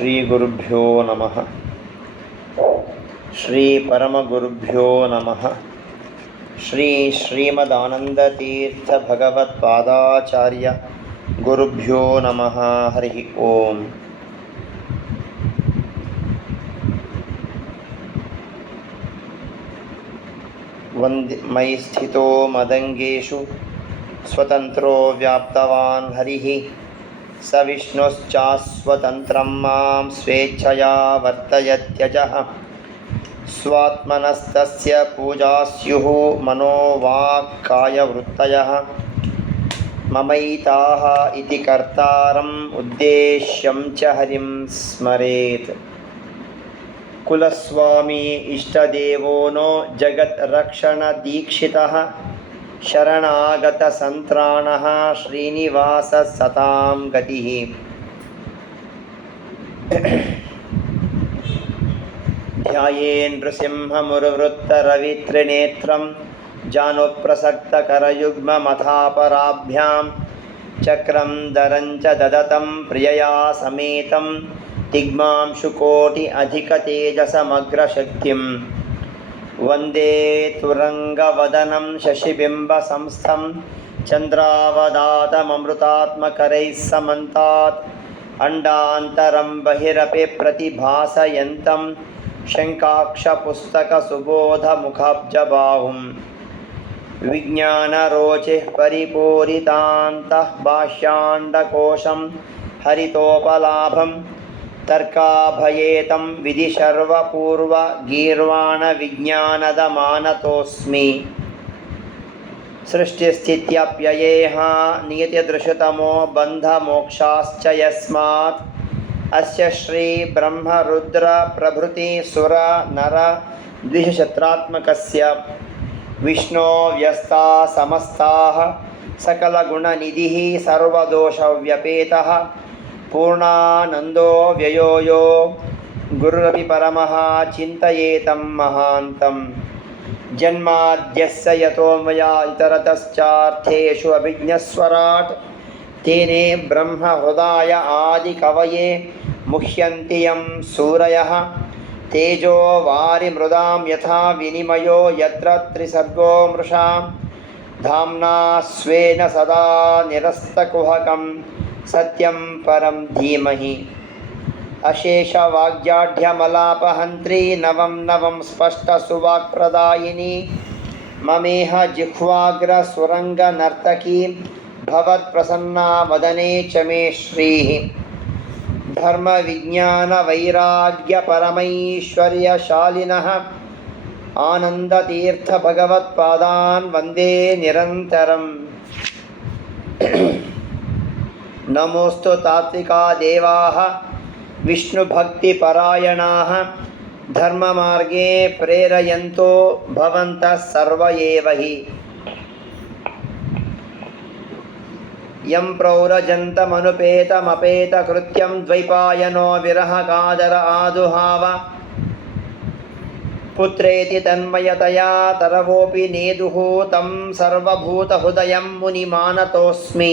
ಶ್ರೀ ಗುರುಭ್ಯೋ ನಮಃ. ಶ್ರೀ ಪರಮಗುರುಭ್ಯೋ ನಮಃ. ಶ್ರೀ ಶ್ರೀಮದಾನಂದತೀರ್ಥ ಭಗವತ್ಪಾದಾಚಾರ್ಯ ಗುರುಭ್ಯೋ ನಮಃ. ಹರಿ ಓಂ. ಮಯಿ ಸ್ಥಿತೋ ಮದಂಗೇಶು ಸ್ವತಂತ್ರೋ ವ್ಯಾಪ್ತವಾನ್ ಹರಿಃ ಸ ವಿಷ್ಣುಶ್ಚಾಸ್ವತಂತ್ರಂ ಮಾಂ ಸ್ವೇಚ್ಛಯಾ ವರ್ತಯತ್ಯಜಃ ಸ್ವಾತ್ಮನಸ್ತಸ್ಯ ಪೂಜಾ ಸ್ಯುಃ ಮನೋ ವಾಕ್ ಕಾಯವೃತ್ತಯಃ ಮಮೈತಾಃ ಇತಿ ಕರ್ತಾರಂ ಉದ್ದೇಶ್ಯಂ ಚ ಹರಿಂ ಸ್ಮರೇತ್. ಕುಲಸ್ವಾಮಿ ಇಷ್ಟದೇವೋ ನೋ ಜಗದ್ರಕ್ಷಣದೀಕ್ಷಿತಃ ಶರಣಾಗತಸಂತ್ರಾಣಃ ಶ್ರೀನಿವಾಸಃ ಸತಾಂ ಗತಿಃ. ಧ್ಯಾಯೇನ್ ನೃಸಿಂಹಮುರುವೃತ್ತರವಿತ್ರಿನೇತ್ರಂ ಜಾನುಪ್ರಸಕ್ತಕರಯುಗ್ಮಮಥಾಪರಾಭ್ಯಾಂ ಚಕ್ರಂ ದರಂಚ ದದತಂ ಪ್ರಿಯಯಾ ಸಮೇತಂ ದಿಗ್ಮಾಂಶುಕೋಟಿ ಅಧಿಕತೇಜಸಮಗ್ರಶಕ್ತಿಂ ವಂದೇ ತುರಂಗವದನಂ ಶಶಿಬಿಂಬಸಂಸ್ಥಂ ಚಂದ್ರಾವದಾತಮಮೃತಾತ್ಮಕರೈಃ ಸಮಂತಾತ್ ಅಂಡಾಂತರಂ ಬಹಿರಪಿ ಪ್ರತಿಭಾಸಯಂತಂ ಶಂಕಾಕ್ಷಪುಸ್ತಕಸುಬೋಧಮುಖಾಬ್ಜಬಾಹುಂ ವಿಜ್ಞಾನರೋಚಿಃ ಪರಿಪೂರಿತಾಂತಃ ಭಾಷ್ಯಾಂಡಕೋಶಂ ಹರಿತೋಪಲಾಭಂ ತರ್ಕಾಭಯೇತಂ ವಿಧಿಶರ್ವಪೂರ್ವ ಗೀರ್ವಾಣ ವಿಜ್ಞಾನದ ಮಾನತೋಸ್ಮಿ. ಸೃಷ್ಟಿಸ್ಥಿತ್ಯಪ್ಯಯೇಹ ನಿಯತಿದೃಶತಮೋ ಬಂಧಮೋಕ್ಷಾಶ್ಚ ಯಸ್ಮಾತ್ ಅಸ್ಯ ಶ್ರೀ ಬ್ರಹ್ಮ ರುದ್ರ ಪ್ರಭೃತಿ ಸುರ ನರ ದ್ವಿಷಶತ್ರಾತ್ಮಕಸ್ಯ ವಿಷ್ಣೋ ವ್ಯಸ್ತಾ ಸಮಸ್ತಾಃ ಸಕಲಗುಣನಿಧಿಃ ಸರ್ವದೋಷವ್ಯಪೇತಃ ಪೂರ್ಣಾನಂದೋ ವ್ಯಯೋ ಯೋ ಗುರುರಪಿ ಪರಮಃ ಚಿಂತಯೇತಂ ಮಹಾಂತಂ. ಜನ್ಮಾದ್ಯಸ್ಯ ಯತೋನ್ಮಯಾ ಇತರತಶ್ಚಾರ್ಥೇಷು ಅಭಿಜ್ಞಸ್ವರಾಟ್ ತೇನೇ ಬ್ರಹ್ಮ ಹೃದಯ ಆದಿಕವಯೇ ಮುಹ್ಯಂತಿ ಯಂ ಸೂರಯಃ ತೇಜೋ ವಾರಿಮೃದಾಂ ಯಥಾ ವಿನಿಮಯೋ ಯತ್ರ ತ್ರಿಸರ್ಗೋ ಮೃಷಾ ಧಾಮ್ನಾ ಸ್ವೇನ ಸದಾ ನಿರಸ್ತಕುಹಕಂ ಸತ್ಯಂ ಪರಂ ಧೀಮಹಿ. ಅಶೇಷವಾಗ್ಜಾಢ್ಯಮಲಾಪಹಂತ್ರಿ ನವಂ ನವಂ ಸ್ಪಷ್ಟಸುವಾಕ್ಪ್ರದಾಯಿನಿ ಮಮೇಹ ಜಿಹ್ವಾಗ್ರ ಸುರಂಗನರ್ತಕೀ ಭವತ್ಪ್ರಸನ್ನಾ ವದನೆ ಚ ಮೇ ಶ್ರೀಃ. ಧರ್ಮವಿಜ್ಞಾನವೈರಾಗ್ಯಪರಮೈಶ್ವರ್ಯಶಾಲಿನಃ ಆನಂದತೀರ್ಥಭಗವತ್ಪಾದಾನ್ ವಂದೇ ನಿರಂತರಂ. ನಮೋಸ್ತು ತಾತ್ವಿಕಾ ದೇವಾಃ ವಿಷ್ಣುಭಕ್ತಿಪರಾಯಣಾಃ ಧರ್ಮಮಾರ್ಗೇ ಪ್ರೇರಯಂತೋ ಭವಂತಃ ಸರ್ವ ಏವ ಹಿ. ಯಂ ಪ್ರೌರಜಂತಮನುಪೇತಮಪೇತಕೃತ್ಯಂ ದ್ವೈಪಾಯನೋ ವಿರಹಕಾದರ ಆದುಹಾವ ಪುತ್ರೇತಿ ತನ್ಮಯತಯಾ ತರವೋಪಿ ನೇದುಃ ತಂ ಸರ್ವಭೂತಹೃದಯಂ ಮುನಿಮಾನತೋಸ್ಮಿ.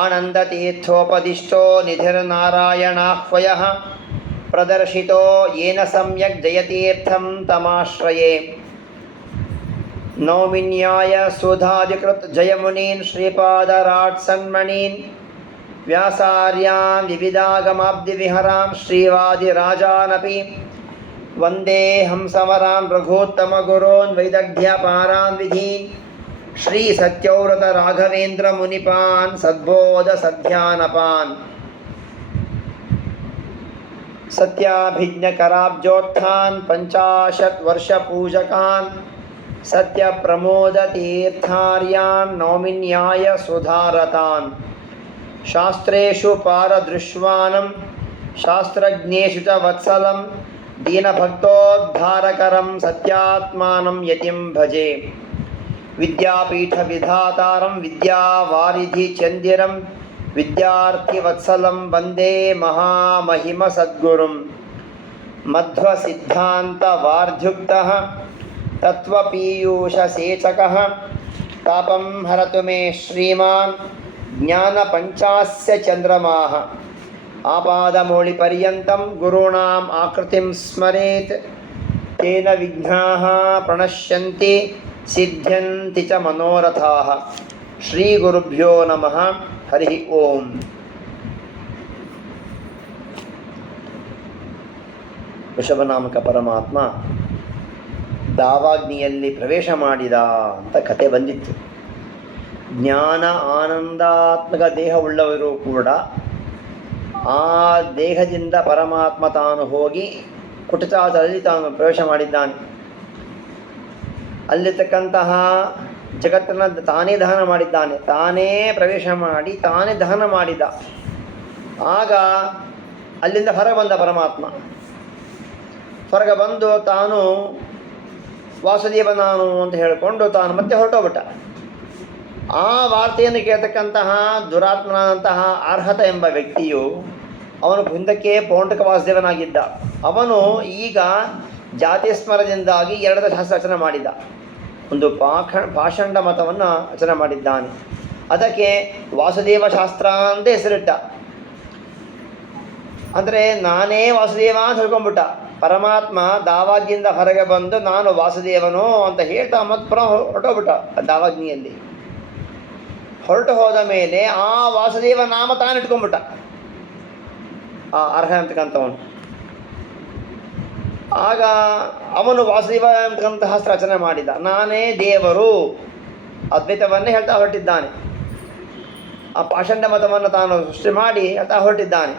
ಆನಂದತೀರ್ಥೋಪದಿಷ್ಟೋ ನಿಧಿರ್ನಾರಾಯಣಾಹ್ವಯಃ ಪ್ರದರ್ಶಿತೋ ಯೇನ ಸಮ್ಯಕ್ ಜಯತೀರ್ಥಂ ತಮಾಶ್ರಯೇ. ನೌಮಿನ್ಯಾಯ ಸುಧಾಧಿಕೃತ್ ಜಯಮುನೀನ್ ಶ್ರೀಪಾದರಾಟ್ ಸನ್ಮಣೀನ್ ವ್ಯಾಸಾರ್ಯಾನ್ ವಿವಿಧಾಗಮಾಬ್ಧಿವಿಹರಾನ್ ಶ್ರೀವಾದಿರಾಜಾನಪಿ ವಂದೇ ಹಂಸವರಾನ್ ರಘೋತ್ತಮಗುರೋನ್ ವೈದಗ್ಧ್ಯಪಾರಾನ್ ವಿಧೀನ್ ಶ್ರೀ ಸತ್ಯವ್ರತ ರಾಘವೇಂದ್ರ ಮುನಿಪಾನ್ ಸದ್ಬೋಧ ಸಧ್ಯಾನಪಾನ್. ಸತ್ಯಾಭಿಜ್ಞಕರಾಬ್ಜೋತ್ಥಾನ್ ಪಂಚಾಶತ್ ವರ್ಷ ಪೂಜಕಾನ್ ಸತ್ಯ ಪ್ರಮೋದ ತೀರ್ಥಾರ್ಯಾನ್ ನೌಮಿನ್ಯಾಯ ಸುಧಾರತಾನ್. ಶಾಸ್ತ್ರೇಷು ಪಾರದೃಶ್ವಾನಂ ಶಾಸ್ತ್ರಜ್ಞೇಷು ಚ ವತ್ಸಲಂ ದೀನಭಕ್ತೋದ್ಧಾರಕರಂ ಸತ್ಯಾತ್ಮಾನಂ ಯತಿಂ ಭಜೆ. ವಿದ್ಯಾಪೀಠ ವಿಧಾತಾರಂ ವಿದ್ಯಾವಾರಿಧಿ ಚಂದಿರಂ ವಿದ್ಯಾರ್ಥಿವತ್ಸಲಂ ವಂದೇ ಮಹಾಮಹಿಮ ಸದ್ಗುರುಂ. ಮಧ್ವ ಸಿದ್ಧಾಂತ ವಾರ್ಧ್ಯುಕ್ತಃ ತತ್ವಪೀಯೂಷಸೇಚಕಃ ತಾಪಂ ಹರತು ಮೇ ಶ್ರೀಮಾನ್ ಜ್ಞಾನಪಂಚಾಸ್ಯ ಚಂದ್ರಮಾಃ ಆಪಾದಮೌಳಿಪರ್ಯಂತಂ ಗುರುಣಾಂ ಆಕೃತಿಂ ಸ್ಮರೇತ್ ತೇನ ವಿಘ್ನಾಃ ಪ್ರಣಶ್ಯಂತಿ ಸಿದ್ಧ್ಯಂತಿ ಚ ಮನೋರಥಾಃ. ಶ್ರೀ ಗುರುಭ್ಯೋ ನಮಃ. ಹರಿ ಓಂ. ವೃಷಭನಾಮಕ ಪರಮಾತ್ಮ ದಾವಾಗ್ನಿಯಲ್ಲಿ ಪ್ರವೇಶ ಮಾಡಿದ ಅಂತ ಕತೆ ಬಂದಿತ್ತು. ಜ್ಞಾನ ಆನಂದಾತ್ಮಕ ದೇಹವುಳ್ಳವರು ಕೂಡ ಆ ದೇಹದಿಂದ ಪರಮಾತ್ಮ ತಾನು ಹೋಗಿ ಕುಟಿತಾದಲ್ಲಿ ತಾನು ಪ್ರವೇಶ ಮಾಡಿದ್ದಾನೆ. ಅಲ್ಲಿರ್ತಕ್ಕಂತಹ ಜಗತ್ತನ್ನು ತಾನೇ ದಹನ ಮಾಡಿದ್ದಾನೆ. ತಾನೇ ಪ್ರವೇಶ ಮಾಡಿ ತಾನೇ ದಹನ ಮಾಡಿದ. ಆಗ ಅಲ್ಲಿಂದ ಹೊರಗೆ ಬಂದ ಪರಮಾತ್ಮ. ಹೊರಗೆ ಬಂದು ತಾನು ವಾಸುದೇವ ನಾನು ಅಂತ ಹೇಳಿಕೊಂಡು ತಾನು ಮತ್ತೆ ಹೊರಟೋಗ್ಬಿಟ್ಟ. ಆ ವಾರ್ತೆಯನ್ನು ಕೇಳ್ತಕ್ಕಂತಹ ದುರಾತ್ಮನಾದಂತಹ ಅರ್ಹತ ಎಂಬ ವ್ಯಕ್ತಿಯು ಅವನು ಹಿಂದಕ್ಕೆ ಪೌಂಡ್ರಿಕ ವಾಸುದೇವನಾಗಿದ್ದ. ಅವನು ಈಗ ಜಾತಿಸ್ಮರದಿಂದಾಗಿ 2 ಶಾಸ್ತ್ರ ರಚನೆ ಮಾಡಿದ. ಒಂದು ಪಾಷಂಡ ಮತವನ್ನು ರಚನೆ ಮಾಡಿದ್ದಾನೆ. ಅದಕ್ಕೆ ವಾಸುದೇವ ಶಾಸ್ತ್ರ ಅಂತ ಹೆಸರಿಟ್ಟ. ಅಂದರೆ ನಾನೇ ವಾಸುದೇವ ಅಂತ ಹೇಳ್ಕೊಂಡ್ಬಿಟ್ಟ. ಪರಮಾತ್ಮ ದಾವಾಗ್ನಿಯಿಂದ ಹೊರಗೆ ಬಂದು ನಾನು ವಾಸುದೇವನು ಅಂತ ಹೇಳ್ತಾ ಮತ್ತೆ ಪುನಃ ಹೊರಟೋಗ್ಬಿಟ್ಟ. ದಾವಾಗ್ನಿಯಲ್ಲಿ ಹೊರಟು ಹೋದ ಮೇಲೆ ಆ ವಾಸುದೇವ ನಾಮ ತಾನು ಇಟ್ಕೊಂಡ್ಬಿಟ್ಟ. ಆ ಅರ್ಹ ಅಂತಕ್ಕಂಥವನು. ಆಗ ಅವನು ವಾಸುದೇವ ಅಂತಕ್ಕಂತಹ ರಚನೆ ಮಾಡಿದ. ನಾನೇ ದೇವರು ಅದ್ವೈತವನ್ನೇ ಹೇಳ್ತಾ ಹೊರಟಿದ್ದಾನೆ. ಆ ಪಾಷಂಡ ಮತವನ್ನು ತಾನು ಸೃಷ್ಟಿ ಮಾಡಿ ಹೇಳ್ತಾ ಹೊರಟಿದ್ದಾನೆ.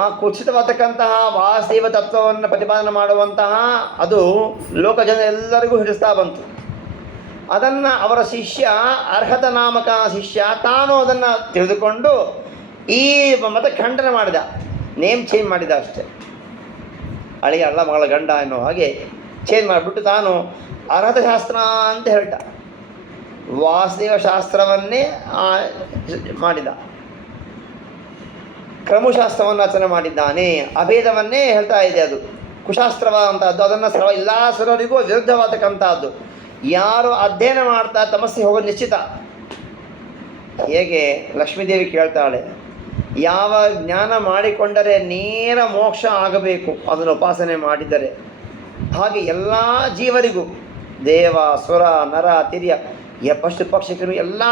ಆ ಕುಚಿತವಾದಕ್ಕಂತಹ ವಾಸುದೇವ ತತ್ವವನ್ನು ಪ್ರತಿಪಾದನೆ ಮಾಡುವಂತಹ ಅದು ಲೋಕಜನ ಎಲ್ಲರಿಗೂ ಹಿಡಿಸ್ತಾ ಬಂತು. ಅದನ್ನು ಅವರ ಶಿಷ್ಯ ಅರ್ಹತ ನಾಮಕ ಶಿಷ್ಯ ತಾನು ಅದನ್ನು ತಿಳಿದುಕೊಂಡು ಈ ಮತ ಖಂಡನೆ ಮಾಡಿದ. ನೇಮ್ ಚೇಂಜ್ ಮಾಡಿದ ಅಷ್ಟೆ. ಅಳಿಯ ಅಲ್ಲ ಮಗಳ ಗಂಡ ಅನ್ನೋ ಹಾಗೆ ಚೇಂಜ್ ಮಾಡಿಬಿಟ್ಟು ತಾನು ಅರ್ಹತ ಶಾಸ್ತ್ರ ಅಂತ ಹೇಳ್ತ. ವಾಸುದೇವ ಶಾಸ್ತ್ರವನ್ನೇ ಮಾಡಿದ. ಕ್ರಮಶಾಸ್ತ್ರವನ್ನು ರಚನೆ ಮಾಡಿದ್ದಾನೆ. ಅಭೇದವನ್ನೇ ಹೇಳ್ತಾ ಇದೆ. ಅದು ಕುಶಾಸ್ತ್ರವಾದಂಥದ್ದು. ಅದನ್ನು ಎಲ್ಲ ಸುರರಿಗೂ ವಿರುದ್ಧವಾದಕ್ಕಂಥದ್ದು. ಯಾರು ಅಧ್ಯಯನ ಮಾಡ್ತಾ ತಮಸ್ಸಿಗೆ ಹೋಗೋದು ನಿಶ್ಚಿತ. ಹೇಗೆ ಲಕ್ಷ್ಮೀದೇವಿ ಕೇಳ್ತಾಳೆ, ಯಾವ ಜ್ಞಾನ ಮಾಡಿಕೊಂಡರೆ ನೇರ ಮೋಕ್ಷ ಆಗಬೇಕು ಅದನ್ನು ಉಪಾಸನೆ ಮಾಡಿದರೆ, ಹಾಗೆ ಎಲ್ಲ ಜೀವರಿಗೂ ದೇವ ಸುರ ನರ ತಿರ್ಯ ಪಶು ಪಕ್ಷಿಕರು ಎಲ್ಲ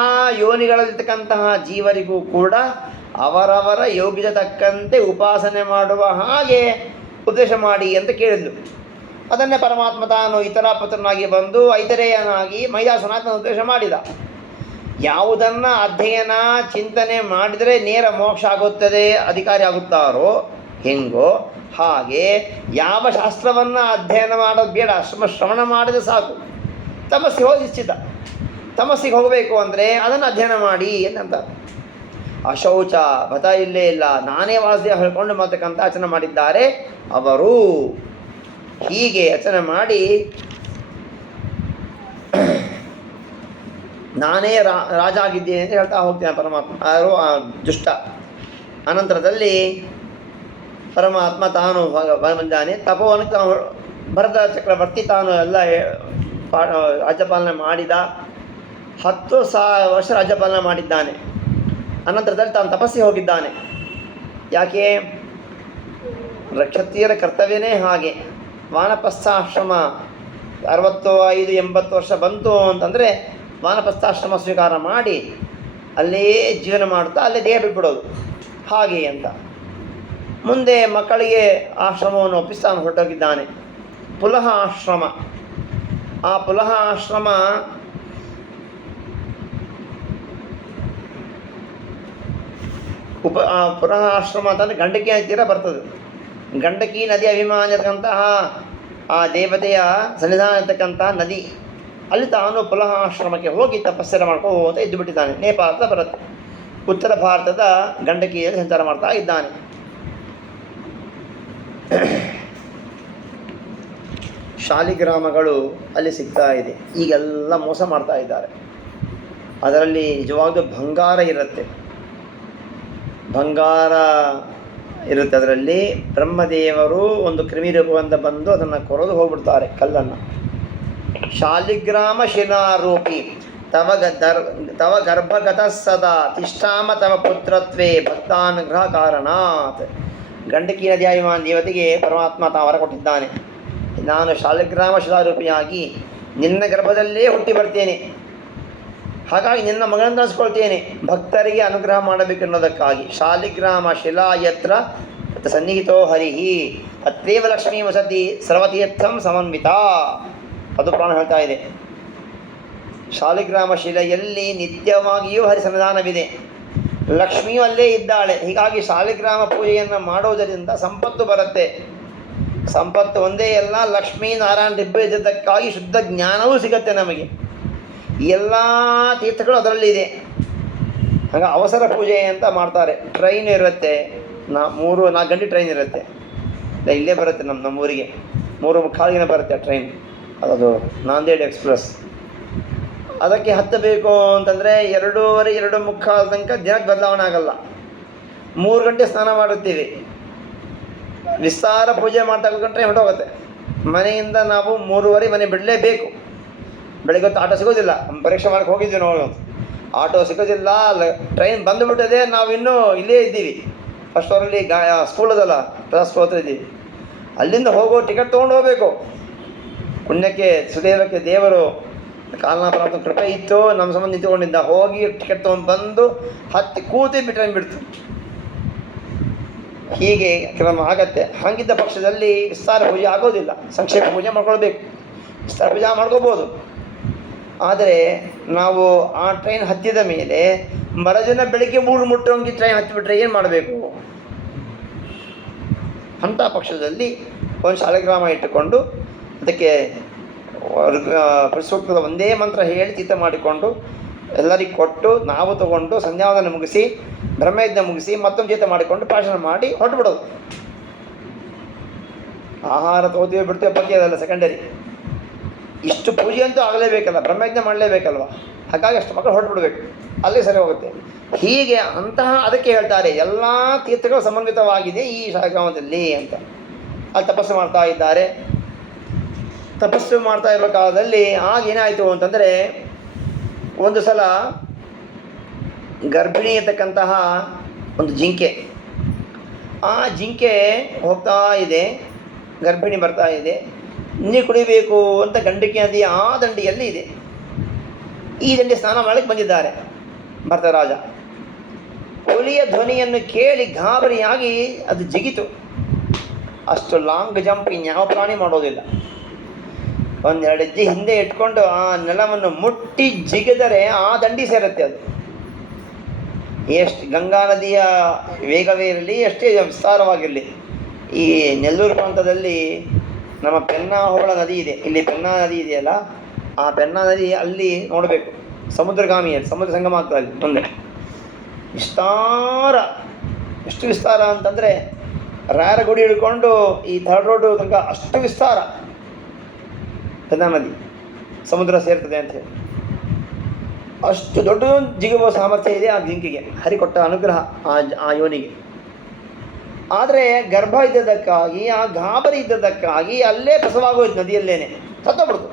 ಯೋನಿಗಳಲ್ಲಿರ್ತಕ್ಕಂತಹ ಜೀವರಿಗೂ ಕೂಡ ಅವರವರ ಯೋಗ್ಯತೆ ತಕ್ಕಂತೆ ಉಪಾಸನೆ ಮಾಡುವ ಹಾಗೆ ಉಪದೇಶ ಮಾಡಿ ಅಂತ ಕೇಳಿದ್ಲು. ಅದನ್ನೇ ಪರಮಾತ್ಮ ತಾನು ಇತರ ಪುತ್ರನಾಗಿ ಬಂದು ಐತರೇಯನಾಗಿ ಮೈದಾಸನಾಥನ ಉಪದೇಶ ಮಾಡಿದ. ಯಾವುದನ್ನು ಅಧ್ಯಯನ ಚಿಂತನೆ ಮಾಡಿದರೆ ನೇರ ಮೋಕ್ಷ ಆಗುತ್ತದೆ, ಅಧಿಕಾರಿ ಆಗುತ್ತಾರೋ ಹೆಂಗೋ ಹಾಗೆ ಯಾವ ಶಾಸ್ತ್ರವನ್ನು ಅಧ್ಯಯನ ಮಾಡೋದು ಬೇಡ, ಶ್ರವಣ ಮಾಡಿದ್ರೆ ಸಾಕು. ತಮಸ್ಸಿಗೆ ಹೋಗಿ ನಿಶ್ಚಿತ. ತಮಸ್ಸಿಗೆ ಹೋಗಬೇಕು ಅಂದರೆ ಅದನ್ನು ಅಧ್ಯಯನ ಮಾಡಿ ಏನಂತ. ಅಶೌಚ ಭತ ಇಲ್ಲೇ ಇಲ್ಲ, ನಾನೇ ವಾಸುದೇವ ಹೇಳ್ಕೊಂಡು ಮಾಡ್ತಕ್ಕಂಥ ರಚನೆ ಮಾಡಿದ್ದಾರೆ ಅವರು. ಹೀಗೆ ರಚನೆ ಮಾಡಿ ನಾನೇ ರಾಜ ಆಗಿದ್ದೇನೆ ಅಂತ ಹೇಳ್ತಾ ಹೋಗ್ತೇನೆ ಪರಮಾತ್ಮ. ಯಾರು ದುಷ್ಟ. ಅನಂತರದಲ್ಲಿ ಪರಮಾತ್ಮ ತಾನು ಬಂದಿದ್ದಾನೆ. ತಪೋವನ್ನು ತಾನು ಭರತ ಚಕ್ರವರ್ತಿ ತಾನು ಎಲ್ಲ ರಾಜ್ಯಪಾಲನೆ ಮಾಡಿದ. 10,000 ವರ್ಷ ರಾಜ್ಯಪಾಲನೆ ಮಾಡಿದ್ದಾನೆ. ಅನಂತರದಲ್ಲಿ ತಾನು ತಪಸ್ಸಿಗೆ ಹೋಗಿದ್ದಾನೆ. ಯಾಕೆ? ಕ್ಷತ್ರಿಯರ ಕರ್ತವ್ಯನೇ ಹಾಗೆ. ವಾನಪ್ರಸ್ಥಾಶ್ರಮ 65-80 ವರ್ಷ ಬಂತು ಅಂತಂದರೆ ವಾನಪ್ರಸ್ಥಾಶ್ರಮ ಸ್ವೀಕಾರ ಮಾಡಿ ಅಲ್ಲೇ ಜೀವನ ಮಾಡುತ್ತಾ ಅಲ್ಲೇ ದೇಹ ಬಿಟ್ಬಿಡೋದು ಹಾಗೆ ಅಂತ. ಮುಂದೆ ಮಕ್ಕಳಿಗೆ ಆಶ್ರಮವನ್ನು ಒಪ್ಪಿಸ್ತಾನು ಹೊರಟೋಗಿದ್ದಾನೆ. ಪುಲಹ ಆಶ್ರಮ. ಆ ಪುಲಹ ಆಶ್ರಮ ಪುನಃ ಆಶ್ರಮ ಅಂತಂದರೆ ಗಂಡಕಿ ತೀರ ಬರ್ತದೆ. ಗಂಡಕಿ ನದಿ ಅಭಿಮಾನಿರ್ತಕ್ಕಂತಹ ಆ ದೇವತೆಯ ಸನ್ನಿಧಾನ ಇರ್ತಕ್ಕಂತಹ ನದಿ. ಅಲ್ಲಿ ತಾನು ಪುಲಹ ಆಶ್ರಮಕ್ಕೆ ಹೋಗಿ ತಪಸ್ಸರ ಮಾಡ್ಕೋತ ಇದ್ದು ಬಿಟ್ಟಿದ್ದಾನೆ. ನೇಪಾಳದ ಬರುತ್ತೆ. ಉತ್ತರ ಭಾರತದ ಗಂಡಕಿಯಲ್ಲಿ ಸಂಚಾರ ಮಾಡ್ತಾ ಇದ್ದಾನೆ. ಶಾಲಿಗ್ರಾಮಗಳು ಅಲ್ಲಿ ಸಿಗ್ತಾ ಇದೆ. ಈಗೆಲ್ಲ ಮೋಸ ಮಾಡ್ತಾ ಇದ್ದಾರೆ. ಅದರಲ್ಲಿ ನಿಜವಾಗ್ಲೂ ಬಂಗಾರ ಇರುತ್ತೆ. ಬಂಗಾರ ಇರುತ್ತೆ. ಅದರಲ್ಲಿ ಬ್ರಹ್ಮದೇವರು ಒಂದು ಕ್ರಿಮಿ ರೂಪದಿಂದ ಬಂದು ಅದನ್ನು ಕೊರೆದು ಹೋಗ್ಬಿಡ್ತಾರೆ ಕಲ್ಲನ್ನು. ಶಾಲಿಗ್ರಾಮ ಶಿಲಾರೂಪಿ. ತವ ಗರ್ಭಗತಃ ಸದಾ ತಿಷ್ಠಾಮ ತವ ಪುತ್ರತ್ವೇ ಭಕ್ತಾನುಗ್ರಹ ಕಾರಣಾತ್. ಗಂಡಕಿ ನದಿಯಾಭಿಮಾನ ದೇವತೆಗೆ ಪರಮಾತ್ಮ ವರ ಕೊಟ್ಟಿದ್ದಾನೆ. ನಾನು ಶಾಲಿಗ್ರಾಮ ಶಿಲಾರೂಪಿಯಾಗಿ ನಿನ್ನ ಗರ್ಭದಲ್ಲೇ ಹುಟ್ಟಿ ಬರ್ತೇನೆ, ಹಾಗಾಗಿ ನಿನ್ನ ಮಗಳನ್ನು ಅನಿಸ್ಕೊಳ್ತೇನೆ, ಭಕ್ತರಿಗೆ ಅನುಗ್ರಹ ಮಾಡಬೇಕೆನ್ನೋದಕ್ಕಾಗಿ. ಶಾಲಿಗ್ರಾಮ ಶಿಲಾ ಯತ್ರ ಸನ್ನಿಹಿತೋ ಹರಿಹಿ ಅತ್ರೇವ ಲಕ್ಷ್ಮೀ ವಸತಿ ಸರ್ವತೀರ್ಥಂ ಸಮನ್ವಿತ. ಅದು ಪ್ರಾಣ ಹೇಳ್ತಾ ಇದೆ. ಶಾಲಿಗ್ರಾಮ ಶಿಲೆಯಲ್ಲಿ ನಿತ್ಯವಾಗಿಯೂ ಹರಿಸನ್ನಿಧಾನವಿದೆ, ಲಕ್ಷ್ಮಿಯೂ ಅಲ್ಲೇ ಇದ್ದಾಳೆ. ಹೀಗಾಗಿ ಶಾಲಿಗ್ರಾಮ ಪೂಜೆಯನ್ನು ಮಾಡೋದರಿಂದ ಸಂಪತ್ತು ಬರುತ್ತೆ. ಸಂಪತ್ತು ಒಂದೇ ಅಲ್ಲ, ಲಕ್ಷ್ಮೀ ನಾರಾಯಣ ದಿಬ್ಬ ಇದ್ದದ್ದಕ್ಕಾಗಿ ಶುದ್ಧ ಜ್ಞಾನವೂ ಸಿಗುತ್ತೆ ನಮಗೆ. ಎಲ್ಲ ತೀರ್ಥಗಳು ಅದರಲ್ಲಿದೆ. ಹಾಗೆ ಅವಸರ ಪೂಜೆ ಅಂತ ಮಾಡ್ತಾರೆ. ಟ್ರೈನ್ ಇರುತ್ತೆ, 3-4 ಗಂಟೆ ಟ್ರೈನ್ ಇರುತ್ತೆ. ಇಲ್ಲೇ ಬರುತ್ತೆ ನಮ್ಮೂರಿಗೆ 3:45 ಬರುತ್ತೆ ಆ ಟ್ರೈನ್. ಅದು ನಾಂದೇಡ್ ಎಕ್ಸ್ಪ್ರೆಸ್. ಅದಕ್ಕೆ ಹತ್ತಬೇಕು ಅಂತಂದರೆ 2:30-2:45 ತನಕ ದಿನಕ್ಕೆ ಬದಲಾವಣೆ ಆಗಲ್ಲ. 3 ಗಂಟೆ ಸ್ನಾನ ಮಾಡುತ್ತೀವಿ, ವಿಸ್ತಾರ ಪೂಜೆ ಮಾಡ್ತಾ ಟ್ರೈನ್ ಹೊರಟೋಗುತ್ತೆ. ಮನೆಯಿಂದ ನಾವು 3:30 ಮನೆ ಬಿಡಲೇಬೇಕು. ಬೆಳಗ್ಗೆ ಹೊತ್ತು ಆಟೋ ಸಿಗೋದಿಲ್ಲ. ಪರೀಕ್ಷೆ ಮಾಡಕ್ಕೆ ಹೋಗಿದ್ವಿ ನಾವು, ಆಟೋ ಸಿಗೋದಿಲ್ಲ, ಟ್ರೈನ್ ಬಂದುಬಿಟ್ಟಿದೆ. ನಾವು ಇನ್ನೂ ಇಲ್ಲೇ ಇದ್ದೀವಿ, ಫಸ್ಟ್ ಫ್ಲೋರಲ್ಲಿ ಸ್ಕೂಲ್ ಅದಲ್ಲ, ಕ್ಲಾಸ್ ಹತ್ರ ಇದ್ದೀವಿ. ಅಲ್ಲಿಂದ ಹೋಗೋ ಟಿಕೆಟ್ ತೊಗೊಂಡು ಹೋಗಬೇಕು. ಪುಣ್ಯಕ್ಕೆ ಸುದೇವಕ್ಕೆ ದೇವರು ಕಾಲನ ಪ್ರಾಪ್ತ ಕೃಪೆ ಇತ್ತು, ನಮ್ಮ ಸಂಬಂಧ ನಿಂತುಕೊಂಡಿದ್ದ. ಹೋಗಿ ಟಿಕೆಟ್ ತೊಗೊಂಡು ಬಂದು ಹತ್ತಿ ಕೂತಿ ಟ್ರೈನ್ ಬಿಡ್ತು. ಹೀಗೆ ಕೆಲವೊಮ್ಮೆ ಆಗತ್ತೆ. ಹಾಗಿದ್ದ ಪಕ್ಷದಲ್ಲಿ ವಿಸ್ತಾರ ಪೂಜೆ ಆಗೋದಿಲ್ಲ, ಸಂಕ್ಷೇಪ ಪೂಜೆ ಮಾಡ್ಕೊಳ್ಬೇಕು. ವಿಸ್ತಾರ ಪೂಜೆ ಮಾಡ್ಕೋಬೋದು. ಆದರೆ ನಾವು ಆ ಟ್ರೈನ್ ಹತ್ತಿದ ಮೇಲೆ ಮರುದಿನ ಬೆಳಿಗ್ಗೆ 3 ಮುಟ್ಟೋಂಗಿ ಟ್ರೈನ್ ಹತ್ತಿಬಿಟ್ರೆ ಏನು ಮಾಡಬೇಕು? ಅಂಥ ಪಕ್ಷದಲ್ಲಿ ಒಂದು ಶಾಲಿಗ್ರಾಮ ಇಟ್ಟುಕೊಂಡು ಅದಕ್ಕೆ ಸೂಕ್ತದ ಒಂದೇ ಮಂತ್ರ ಹೇಳಿ ಚಿತ್ತ ಮಾಡಿಕೊಂಡು ಎಲ್ಲರಿಗೆ ಕೊಟ್ಟು ನಾವು ತಗೊಂಡು ಸಂಧ್ಯಾವಂದನ ಮುಗಿಸಿ ಬ್ರಹ್ಮಯಜ್ಞ ಮುಗಿಸಿ ಮತ್ತೊಂದು ಚಿತ್ತ ಮಾಡಿಕೊಂಡು ಪ್ರಾಶನ ಮಾಡಿ ಹೊರಟು ಬಿಡೋದು. ಆಹಾರ ತಗೋತೀವಿ ಬಿಡ್ತೇವೆ ಬಗ್ಗೆ ಅದಲ್ಲ ಸೆಕೆಂಡರಿ. ಇಷ್ಟು ಪೂಜೆ ಅಂತೂ ಆಗಲೇಬೇಕಲ್ಲ, ಬ್ರಹ್ಮಯಜ್ಞ ಮಾಡಲೇಬೇಕಲ್ವ. ಹಾಗಾಗಿ ಅಷ್ಟು ಮಕ್ಕಳು ಹೊರಟುಬಿಡ್ಬೇಕು, ಅಲ್ಲೇ ಸರಿ ಹೋಗುತ್ತೆ. ಹೀಗೆ ಅದಕ್ಕೆ ಹೇಳ್ತಾರೆ ಎಲ್ಲ ತೀರ್ಥಗಳು ಸಮನ್ವಿತವಾಗಿದೆ ಈ ಶಾಲಿಗ್ರಾಮದಲ್ಲಿ ಅಂತ. ಅಲ್ಲಿ ತಪಸ್ಸು ಮಾಡ್ತಾ ಇದ್ದಾರೆ. ತಪಸ್ಸು ಮಾಡ್ತಾ ಇರೋ ಕಾಲದಲ್ಲಿ ಆಗೇನಾಯಿತು ಅಂತಂದರೆ, ಒಂದು ಸಲ ಗರ್ಭಿಣಿ ಇರ್ತಕ್ಕಂತಹ ಒಂದು ಜಿಂಕೆ, ಆ ಜಿಂಕೆ ಹೋಗ್ತಾ ಇದೆ, ಗರ್ಭಿಣಿ ಬರ್ತಾ ಇದೆ, ನೀರು ಕುಡಿಬೇಕು ಅಂತ ಗಂಡಕಿ ನದಿಯ ಆ ದಂಡಿಯಲ್ಲಿ ಇದೆ. ಈ ದಂಡಿ ಸ್ನಾನ ಮಾಡಲಿಕ್ಕೆ ಬಂದಿದ್ದಾರೆ ಭರತರಾಜ. ಹುಲಿಯ ಧ್ವನಿಯನ್ನು ಕೇಳಿ ಗಾಬರಿಯಾಗಿ ಅದು ಜಿಗಿತು. ಅಷ್ಟು ಲಾಂಗ್ ಜಂಪ್ ಇನ್ಯಾವ ಪ್ರಾಣಿ ಮಾಡೋದಿಲ್ಲ. 1-2 ಹೆಜ್ಜೆ ಹಿಂದೆ ಇಟ್ಕೊಂಡು ಆ ನೆಲವನ್ನು ಮುಟ್ಟಿ ಜಿಗಿದರೆ ಆ ದಂಡಿ ಸೇರುತ್ತೆ. ಅದು ಎಷ್ಟು ಗಂಗಾ ನದಿಯ ವೇಗವೇ ಇರಲಿ, ಎಷ್ಟೇ ವಿಸ್ತಾರವಾಗಿರಲಿ. ಈ ನೆಲ್ಲೂರು ಪ್ರಾಂತದಲ್ಲಿ ನಮ್ಮ ಪೆನ್ನಾ ಹೊಗಳ ನದಿ ಇದೆ. ಇಲ್ಲಿ ಪೆನ್ನಾ ನದಿ ಇದೆಯಲ್ಲ, ಆ ಪೆನ್ನಾ ನದಿ ಅಲ್ಲಿ ನೋಡಬೇಕು, ಸಮುದ್ರಗಾಮಿಯಲ್ಲಿ ಸಮುದ್ರ ಸಂಗಮ ಆಗ್ತದೆ ಅಲ್ಲಿ ಮುಂದೆ. ವಿಸ್ತಾರ, ಎಷ್ಟು ವಿಸ್ತಾರ ಅಂತಂದರೆ ರಾಯರ ಗುಡಿ ಹಿಡ್ಕೊಂಡು ಈ ಥರ್ಡ್ ರೋಡ್ ತನಕ ಅಷ್ಟು ವಿಸ್ತಾರ ಪೆನ್ನಾ ನದಿ ಸಮುದ್ರ ಸೇರ್ತದೆ ಅಂತ ಹೇಳಿ. ಅಷ್ಟು ದೊಡ್ಡ ಜಿಗುವ ಸಾಮರ್ಥ್ಯ ಇದೆ ಆ ಜಿಂಕೆಗೆ, ಹರಿಕೊಟ್ಟ ಅನುಗ್ರಹ ಆ ಯೋನಿಗೆ. ಆದರೆ ಗರ್ಭ ಇದ್ದದಕ್ಕಾಗಿ, ಆ ಗಾಬರಿ ಇದ್ದದಕ್ಕಾಗಿ ಅಲ್ಲೇ ಪ್ರಸವಾಗೋಯ್ತು, ನದಿಯಲ್ಲೇನೆ ಸತ್ತೋಗ್ಬಿಡ್ತು.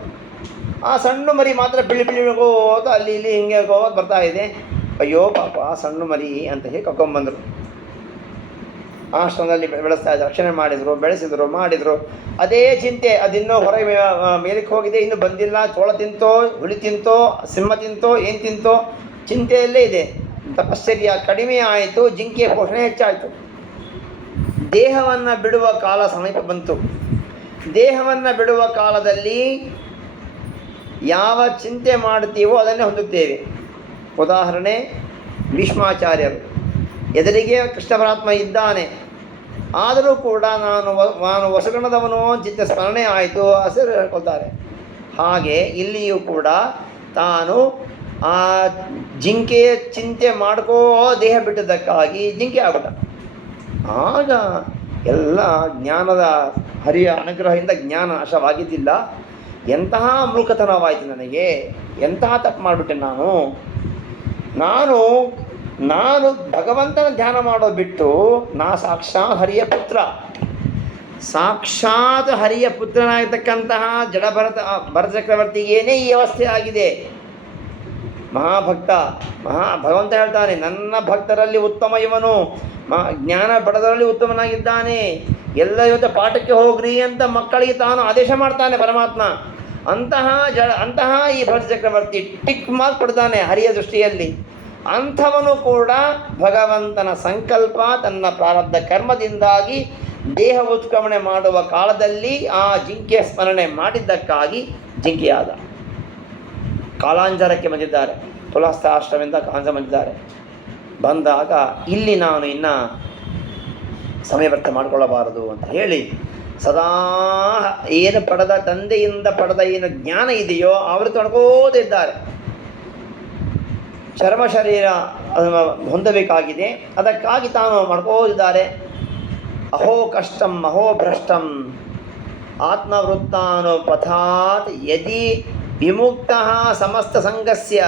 ಆ ಸಣ್ಣ ಮರಿ ಮಾತ್ರ ಬಿಳಿ ಹೋಗೋತ ಅಲ್ಲಿ ಇಲ್ಲಿ ಹಿಂಗೆ ಹೋಗೋದು ಬರ್ತಾ ಇದೆ. ಅಯ್ಯೋ ಪಾಪ ಸಣ್ಣ ಮರಿ ಅಂತ ಹೇಳಿ ಕರ್ಕೊಂಬಂದರು. ಆಶ್ರಮದಲ್ಲಿ ಬೆಳೆಸ್ತಾ ಇದ್ರು, ರಕ್ಷಣೆ ಮಾಡಿದರು, ಬೆಳೆಸಿದರು, ಮಾಡಿದರು. ಅದೇ ಚಿಂತೆ, ಅದಿನ್ನೂ ಹೊರಗೆ ಮೇಲಕ್ಕೆ ಹೋಗಿದೆ, ಇನ್ನೂ ಬಂದಿಲ್ಲ. ಚೋಳ ತಿಂತೋ, ಹುಳಿ ತಿಂತೋ, ಸಿಂಹ ತಿಂತೋ, ಏನು ತಿಂತೋ, ಚಿಂತೆಯಲ್ಲೇ ಇದೆ. ತಪಶ್ಚರ್ಯ ಕಡಿಮೆ ಆಯಿತು, ಜಿಂಕೆಯ ಪೋಷಣೆ ಹೆಚ್ಚಾಯಿತು. ದೇಹವನ್ನು ಬಿಡುವ ಕಾಲ ಸಮೀಪ ಬಂತು. ದೇಹವನ್ನು ಬಿಡುವ ಕಾಲದಲ್ಲಿ ಯಾವ ಚಿಂತೆ ಮಾಡುತ್ತೀವೋ ಅದನ್ನೇ ಹೊಂದುತ್ತೇವೆ. ಉದಾಹರಣೆ, ಭೀಷ್ಮಾಚಾರ್ಯರು ಎದುರಿಗೆ ಕೃಷ್ಣ ಪರಮಾತ್ಮ ಇದ್ದಾನೆ, ಆದರೂ ಕೂಡ ನಾನು ವಸುಗಣದವನು ಚಿತ್ತ ಸ್ಮರಣೆ ಆಯಿತು, ಹಸಿರು ಹೇಳ್ಕೊಳ್ತಾರೆ. ಹಾಗೆ ಇಲ್ಲಿಯೂ ಕೂಡ ತಾನು ಆ ಜಿಂಕೆಯ ಚಿಂತೆ ಮಾಡ್ಕೋ ದೇಹ ಬಿಟ್ಟದ್ದಕ್ಕಾಗಿ ಜಿಂಕೆ ಆಗ್ಬಿಟ್ಟ. ಆಗ ಎಲ್ಲ ಜ್ಞಾನದ ಹರಿಯ ಅನುಗ್ರಹದಿಂದ ಜ್ಞಾನ ನಾಶವಾಗಿದ್ದಿಲ್ಲ. ಎಂತಹ ಮೂರ್ಖತನವಾಯಿತು ನನಗೆ, ಎಂತಹ ತಪ್ಪು ಮಾಡಿಬಿಟ್ಟೆ ನಾನು ಭಗವಂತನ ಧ್ಯಾನ ಮಾಡೋದು ಬಿಟ್ಟು ಸಾಕ್ಷಾತ್ ಹರಿಯ ಪುತ್ರ, ಸಾಕ್ಷಾತ್ ಹರಿಯ ಪುತ್ರನಾಗಿರ್ತಕ್ಕಂತಹ ಭರತ ಚಕ್ರವರ್ತಿಗೇನೇ ಈ ಅವಸ್ಥೆ ಆಗಿದೆ. ಮಹಾಭಕ್ತ. ಭಗವಂತ ಹೇಳ್ತಾನೆ, ನನ್ನ ಭಕ್ತರಲ್ಲಿ ಉತ್ತಮ ಇವನು, ಜ್ಞಾನ ಪಡೆದರಲ್ಲಿ ಉತ್ತಮನಾಗಿದ್ದಾನೆ, ಎಲ್ಲ ಇವತ್ತು ಪಾಠಕ್ಕೆ ಹೋಗ್ರಿ ಅಂತ ಮಕ್ಕಳಿಗೆ ತಾನು ಆದೇಶ ಮಾಡ್ತಾನೆ ಪರಮಾತ್ಮ. ಅಂತಹ ಈ ಭರತ ಚಕ್ರವರ್ತಿ ಟಿಕ್ ಮಾರ್ಕ್ ಪಡ್ತಾನೆ ಹರಿಯ ದೃಷ್ಟಿಯಲ್ಲಿ. ಅಂಥವನು ಕೂಡ ಭಗವಂತನ ಸಂಕಲ್ಪ, ತನ್ನ ಪ್ರಾರಬ್ಧ ಕರ್ಮದಿಂದಾಗಿ ದೇಹ ಉತ್ಕ್ರಮಣೆ ಮಾಡುವ ಕಾಲದಲ್ಲಿ ಆ ಜಿಂಕೆಯ ಸ್ಮರಣೆ ಮಾಡಿದ್ದಕ್ಕಾಗಿ ಜಿಂಕೆಯಾದ. ಕಾಲಾಂಜರಕ್ಕೆ ಬಂದಿದ್ದಾರೆ, ತುಲಸ್ಥ ಆಶ್ರಮದಿಂದ ಕಾಂಜ ಬಂದಿದ್ದಾರೆ. ಬಂದಾಗ ಇಲ್ಲಿ ನಾನು ಇನ್ನು ಸಮಯ ವ್ಯರ್ಥ ಮಾಡಿಕೊಳ್ಳಬಾರದು ಅಂತ ಹೇಳಿ ಸದಾ ಏನು ಪಡೆದ ತಂದೆಯಿಂದ ಪಡೆದ ಏನು ಜ್ಞಾನ ಇದೆಯೋ ಅವರು ತೊಡ್ಕೋದಿದ್ದಾರೆ. ಚರ್ಮ ಶರೀರ ಹೊಂದಬೇಕಾಗಿದೆ, ಅದಕ್ಕಾಗಿ ತಾನು ಮಾಡ್ಕೋದಿದ್ದಾರೆ. ಅಹೋ ಕಷ್ಟಂ ಅಹೋ ಭ್ರಷ್ಟಂ ಆತ್ಮವೃತ್ತಾನುಪಥಾತ್ ಯದಿ ವಿಮುಕ್ತ ಸಮಸ್ತ ಸಂಘಸ್ಯ.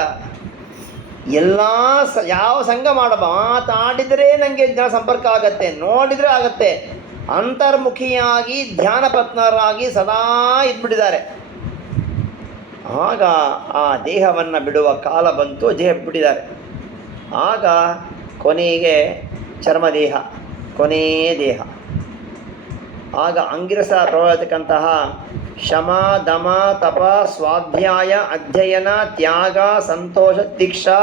ಎಲ್ಲ ಯಾವ ಸಂಘ ಮಾತಾಡಿದರೆ ನನಗೆ ಜನ ಸಂಪರ್ಕ ಆಗತ್ತೆ, ನೋಡಿದರೆ ಆಗತ್ತೆ. ಅಂತರ್ಮುಖಿಯಾಗಿ ಧ್ಯಾನಪತ್ನರಾಗಿ ಸದಾ ಇದ್ಬಿಟ್ಟಿದ್ದಾರೆ. ಆಗ ಆ ದೇಹವನ್ನು ಬಿಡುವ ಕಾಲ ಬಂತು, ದೇಹ ಬಿಟ್ಟಿದ್ದಾರೆ. ಆಗ ಕೊನೆಗೆ ಚರ್ಮದೇಹ, ಕೊನೆಯ ದೇಹ. ಆಗ ಅಂಗಿರಸ ಪ್ರವರ್ತಕ್ಕಂತಹ ಶಮ ದಮ ತಪ ಸ್ವಾಧ್ಯಾಯ ಅಧ್ಯಯನ ತ್ಯಾಗ ಸಂತೋಷ ದೀಕ್ಷಾ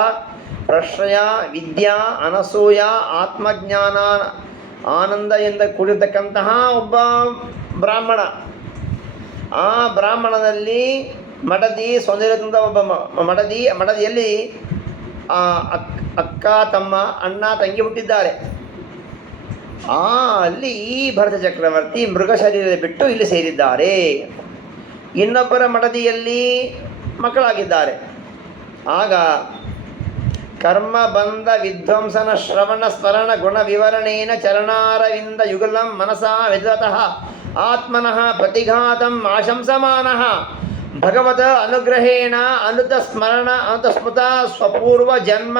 ಪ್ರಶ್ರಯ ವಿದ್ಯಾ ಅನಸೂಯ ಆತ್ಮಜ್ಞಾನ ಆನಂದ ಎಂದು ಕೂಡಿರ್ತಕ್ಕಂತಹ ಒಬ್ಬ ಬ್ರಾಹ್ಮಣ. ಆ ಬ್ರಾಹ್ಮಣನಲ್ಲಿ ಮಡದಿ ಸೌಂದರ್ಯದಿಂದ ಒಬ್ಬ ಮಡದಿಯಲ್ಲಿ ಅಕ್ಕ ತಮ್ಮ ಅಣ್ಣ ತಂಗಿ ಹುಟ್ಟಿದ್ದಾರೆ. ಅಲ್ಲಿ ಈ ಭರತ ಚಕ್ರವರ್ತಿ ಮೃಗ ಶರೀರ ಬಿಟ್ಟು ಇಲ್ಲಿ ಸೇರಿದ್ದಾರೆ. ಇನ್ನೊಬ್ಬರ ಮಡದಿಯಲ್ಲಿ ಮಕ್ಕಳಾಗಿದ್ದಾರೆ. ಆಗ ಕರ್ಮ ಬಂಧ ವಿಧ್ವಂಸನ ಶ್ರವಣ ಸ್ಮರಣ ಗುಣ ವಿವರಣೇನ ಚರಣಾರವಿಂದ ಯುಗಲಂ ಮನಸಾ ವಿಧತಃ ಆತ್ಮನಃ ಪ್ರತಿಘಾತಂ ಆಶಂಸಮಾನಃ ಭಗವತ ಅನುಗ್ರಹೇಣ ಅನುತ ಸ್ಮೃತ ಸ್ವಪೂರ್ವ ಜನ್ಮ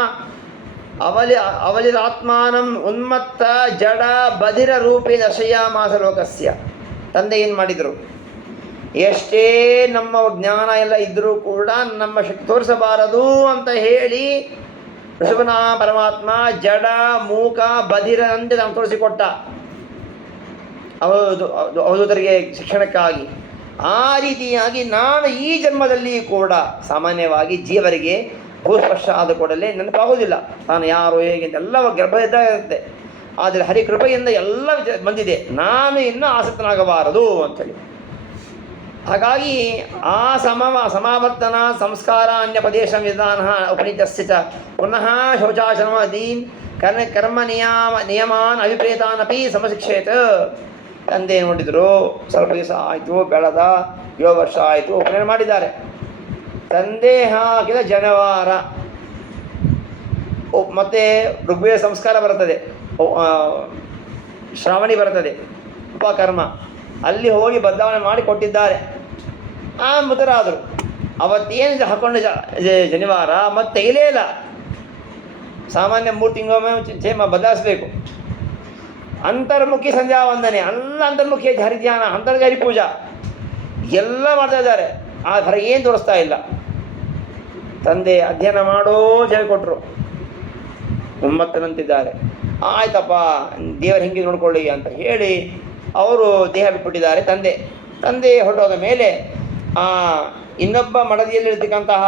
ಅವಲಿರಾತ್ಮಾನಂ ಉನ್ಮತ್ತ ಜಡ ಬಧಿರ ರೂಪೇ ದರ್ಶಯಾಮಾಸ ಲೋಕಸ್ಯ. ತಂದೆ ಏನು ಮಾಡಿದರು, ಎಷ್ಟೇ ನಮ್ಮ ಜ್ಞಾನ ಎಲ್ಲ ಇದ್ದರೂ ಕೂಡ ನಮ್ಮ ಶಕ್ತಿ ತೋರಿಸಬಾರದು ಅಂತ ಹೇಳಿ ಋಷಭನ ಪರಮಾತ್ಮ ಜಡ ಮೂಕ ಬಧಿರನಂತೆ ನಾವು ತೋರಿಸಿಕೊಟ್ಟ ಅವಧೂತರಿಗೆ ಶಿಕ್ಷಣಕ್ಕಾಗಿ. ಆ ರೀತಿಯಾಗಿ ನಾನು ಈ ಜನ್ಮದಲ್ಲಿ ಕೂಡ ಸಾಮಾನ್ಯವಾಗಿ ಜೀವರಿಗೆ ಭೂಸ್ಪರ್ಶ ಆದ ಕೂಡಲೇ ನೆನಪಾಗೋದಿಲ್ಲ ನಾನು ಯಾರು ಹೇಗೆ ಅಂತೆಲ್ಲ ಗರ್ಭದಿಂದ ಇರುತ್ತೆ. ಆದರೆ ಹರಿಕೃಪೆಯಿಂದ ಎಲ್ಲ ಬಂದಿದೆ, ನಾನು ಇನ್ನೂ ಆಸಕ್ತನಾಗಬಾರದು ಅಂಥೇಳಿ. ಹಾಗಾಗಿ ಆ ಸಮಾವರ್ತನ ಸಂಸ್ಕಾರ ಅನ್ಯಪದೇಶ ವಿಧಾನ ಉಪನೀತಸ್ಯ ಚ ಪುನಃ ಶೌಚಾಶ್ರಮದೀನ್ ಕರ್ಮ ನಿಯಮಾನ್ ಅಭಿಪ್ರೇತಾನಪಿ ಸಮಶಿಕ್ಷೇತ. ತಂದೆ ನೋಡಿದರು, ಸ್ವಲ್ಪ ದಿವಸ ಆಯಿತು, ಬೆಳೆದ 7 ವರ್ಷ ಆಯಿತು, ಉಪನಯನ ಮಾಡಿದ್ದಾರೆ. ತಂದೆ ಹಾಕಿದ ಜನವಾರ ಮತ್ತು ಋಗ್ವೇದ ಸಂಸ್ಕಾರ ಬರ್ತದೆ, ಶ್ರಾವಣಿ ಬರ್ತದೆ, ಉಪಕರ್ಮ, ಅಲ್ಲಿ ಹೋಗಿ ಬದಲಾವಣೆ ಮಾಡಿ ಕೊಟ್ಟಿದ್ದಾರೆ. ಮೃತರಾದರು. ಅವತ್ತೇನು ಹಾಕ್ಕೊಂಡು ಶನಿವಾರ ಮತ್ತು ತೆಗಿಲೇ ಇಲ್ಲ. ಸಾಮಾನ್ಯ 3 ತಿಂಗಳೊಮ್ಮೆ ಬದಲಾಯಿಸಬೇಕು. ಅಂತರ್ಮುಖಿ ಸಂಧ್ಯಾ ವಂದನೆ, ಎಲ್ಲ ಅಂತರ್ಮುಖಿ ಹರಿಧ್ಯಾನ, ಅಂತರ್ಗರಿ ಪೂಜಾ ಎಲ್ಲ ಮಾಡ್ತಾ ಇದ್ದಾರೆ. ಆ ಹೊರಗೆ ಏನು ತೋರಿಸ್ತಾ ಇಲ್ಲ. ತಂದೆ ಅಧ್ಯಯನ ಮಾಡೋ ಹೇಳಿಕೊಟ್ರು, ಉಮ್ಮತ್ತನಂತಿದ್ದಾರೆ. ಆಯ್ತಪ್ಪ, ದೇವರು ಹೆಂಗೆ ನೋಡ್ಕೊಳ್ಳಿ ಅಂತ ಹೇಳಿ ಅವರು ದೇಹ ಬಿಟ್ಬಿಟ್ಟಿದ್ದಾರೆ. ತಂದೆ ಹೊರಟೋದ ಮೇಲೆ ಇನ್ನೊಬ್ಬ ಮಡದಿಯಲ್ಲಿರ್ತಕ್ಕಂತಹ